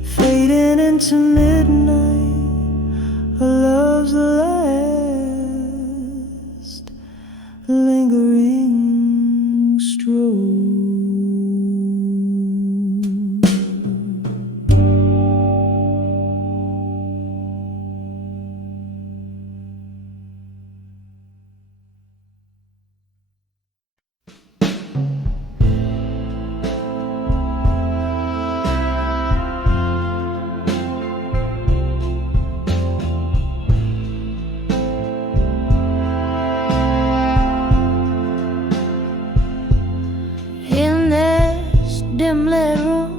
fading into midnight, a love's last lingering stroke. Dim-lit room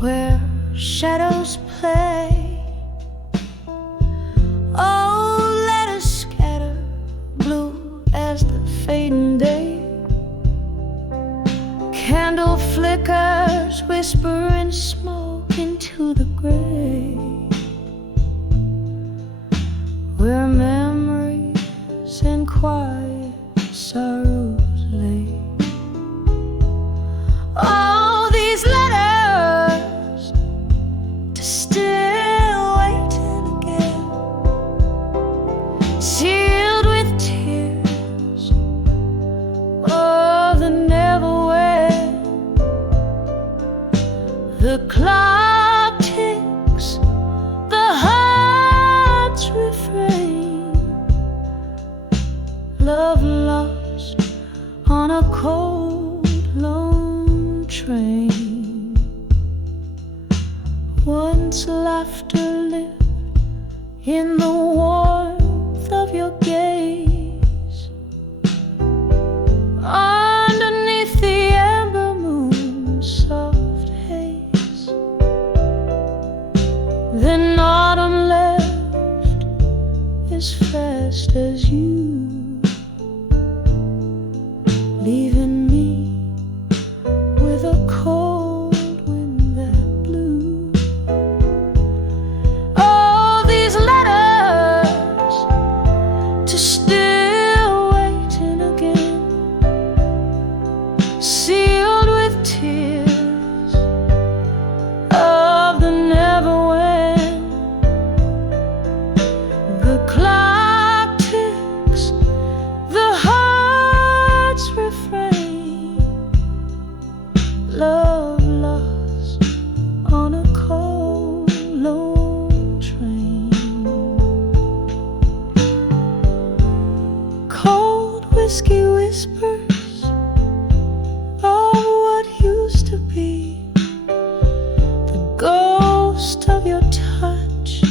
where shadows play, oh, let us scatter, blue as the fading day. Candle flickers, whisper and smoke into the gray, where memories and quiet sorrows lay. All these letters to still waiting again, sealed with tears of the never when. The clock ticks, the heart's refrain, love lost on a cold, lone train. Once laughter lived in the warmth of your gaze. Underneath the amber moon's soft haze. Then autumn left as fast as you, leaving me with a cold wind that blew. Oh, these letters to still waiting again, sealed with tears of the never when. The clock ticks, the heart's refrain. Love lost on a cold, lone train. Cold whiskey whispers of what used to be. The ghost of your touch,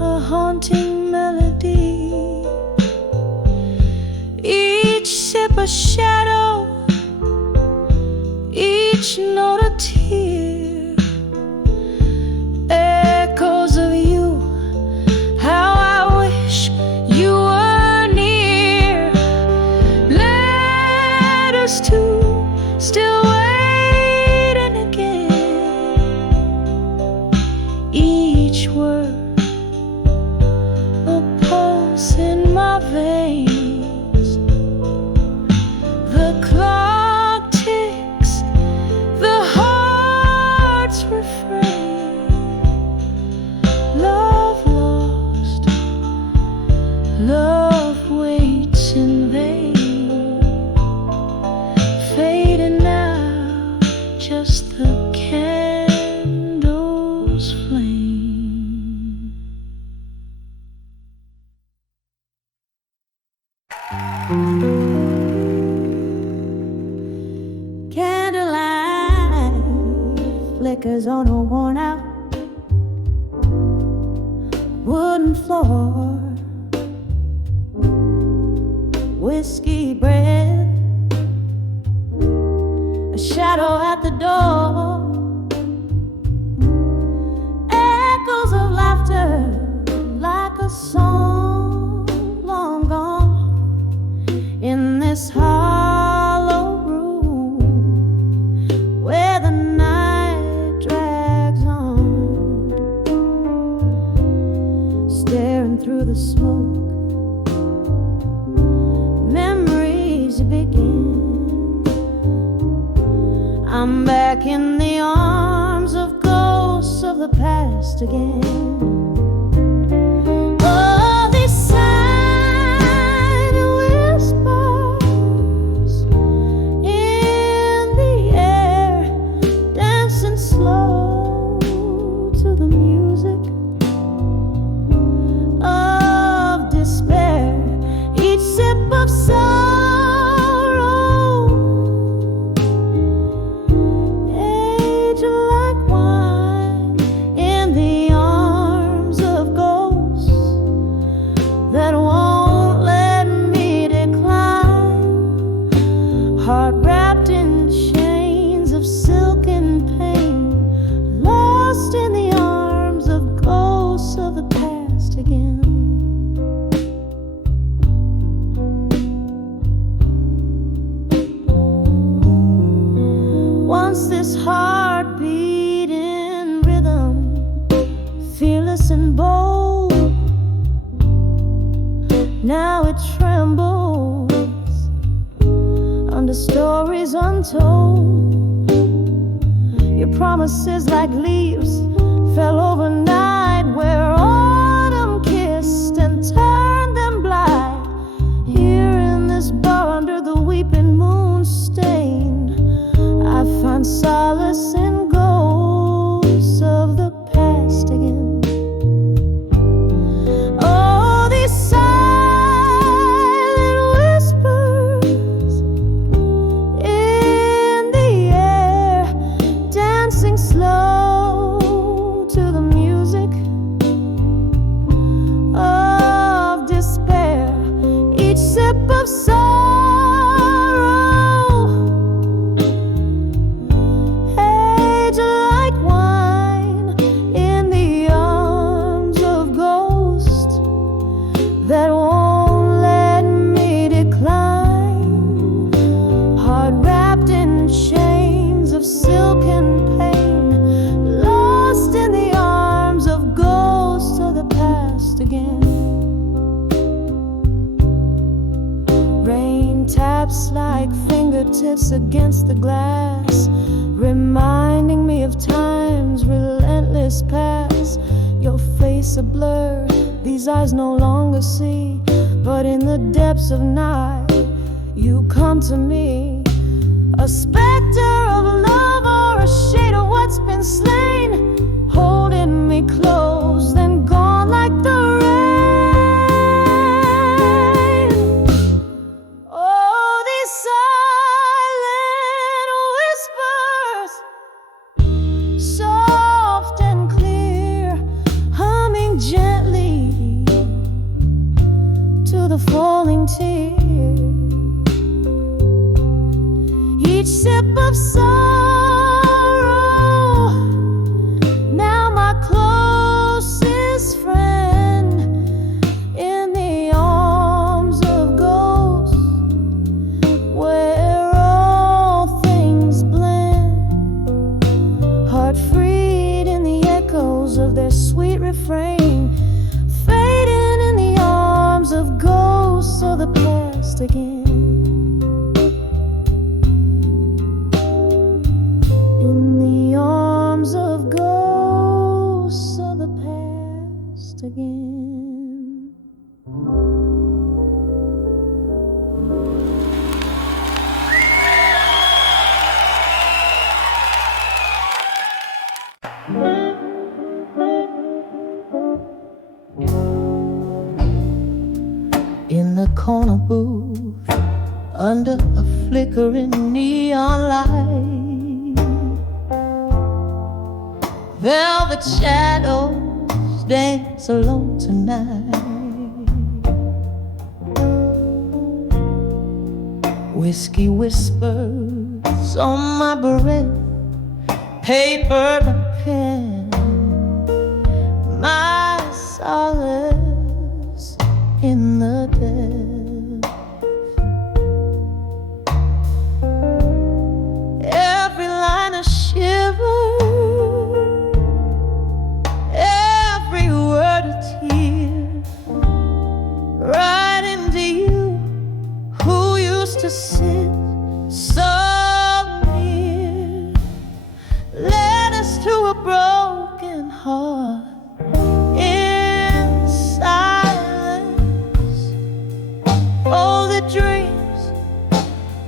a haunting melody. Each sip a shadow, each note a tear. Echoes of you, how I wish you were near. Letters to still waiting again. Each word a pulse in my veins. The clock ticks, the heart's refrain. Love lost, love waits in vain. Fading now, just the candle's flame. Candlelight flickers on a worn out wooden floor. Whiskey breath, a shadow at the door. Echoes of laughter like a song long gone in this hollow room where the night drags on. Staring through the smoke, memories begin. I'm back in the arms of ghosts of the past again. Oh, these silent whispers in the air, dancing slow to the music of despair. Each sip of sorrow, age like wine in the arms of ghosts that won't let me decline. Heart wrapped in chains of silken pain, lost in the arms of ghosts of the past again. Once this heart beat in rhythm, fearless and bold. Now it trembles under stories untold. Your promises like leaves fell overnight where autumn kissed and turned them blind. Here in this bar under the weeping moon stain, I find solace in ghosts of the past again. Oh, these silent taps like fingertips against the glass, reminding me of time's relentless past. Your face a blur, these eyes no longer see, but in the depths of night you come to me, a specter of love or a shade of what's been slain, holding me close, then gone like the rain. Oh, these silent whispers, soft and clear, humming gently to the falling tears. Each sip of sorrow, now my closest friend, in the arms of ghosts, where all things blend, heart freed in the echoes of their sweet refrain, fading in the arms of ghosts of the past again. In the arms of ghosts of the past again. In the corner booth, under a flickering neon light, velvet shadows dance alone tonight. Whiskey whispers on my breath, paper and pen, my solace in the depths. Every line a shiver, every word a tear, right into you, who used to sit so near, led us to a broken heart in silence, folded dreams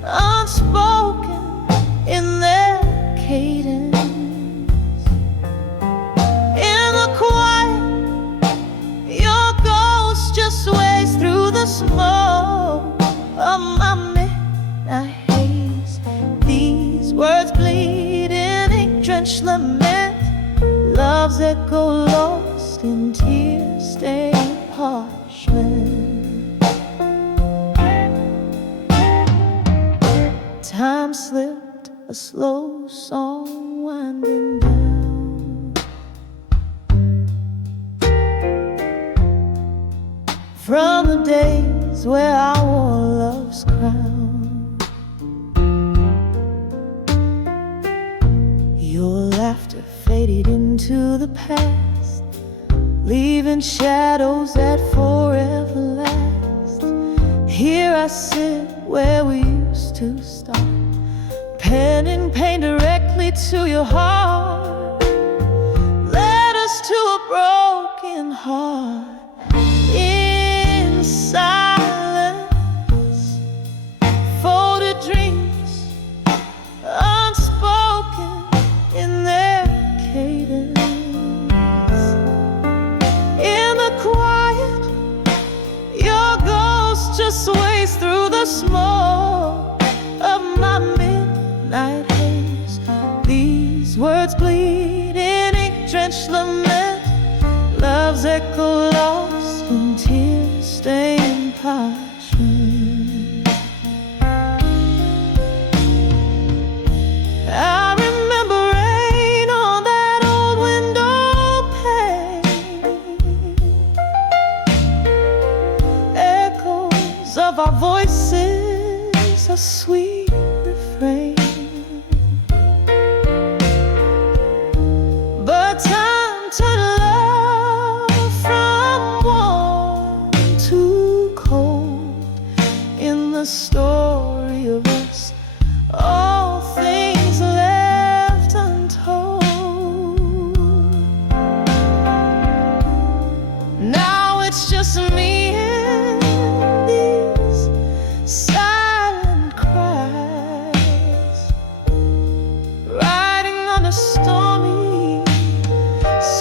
unspoken in their cadence. In the quiet, your ghost just sways through the smoke of my midnight haze. These words bleed in ink-drenched lament, love's echo lost in tear-stained parchment. Time slipped, a slow song winding down. From the days where I wore love's crown, your laughter faded into the past, leaving shadows that forever last. Here I sit where we used to start, penning pain directly to your heart, led us to a broken heart in silence, folded dreams unspoken in their cadence. In the quiet, your ghost just sways through the smoke of my midnight haze. These words bleed in ink-drenched lament, love's echo lost in tear-stained parchment. I remember rain on that old window pane, echoes of our voices, a sweet refrain. But time turned love from warm to cold in the story of us, all things left untold. Now it's just me and these silent cries, riding on a stormy,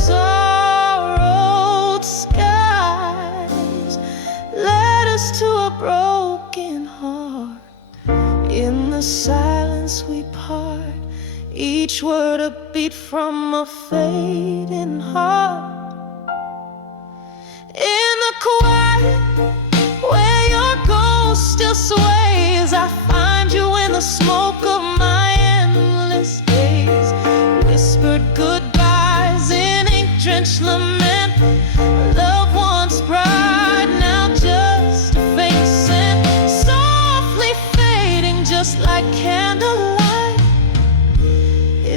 sorrowed skies, led us to a broken heart. In the silence we part, each word a beat from a fading heart. In the quiet, where your ghost still sways, I find you in the smoke of my endless days. Whispered goodbyes in ink-drenched lament, loved one's pride, now just a faint scent, softly fading just like candlelight.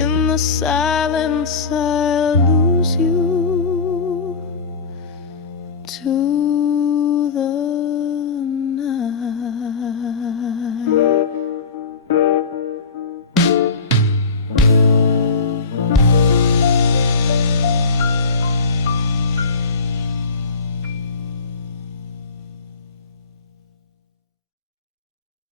In the silence I lose you.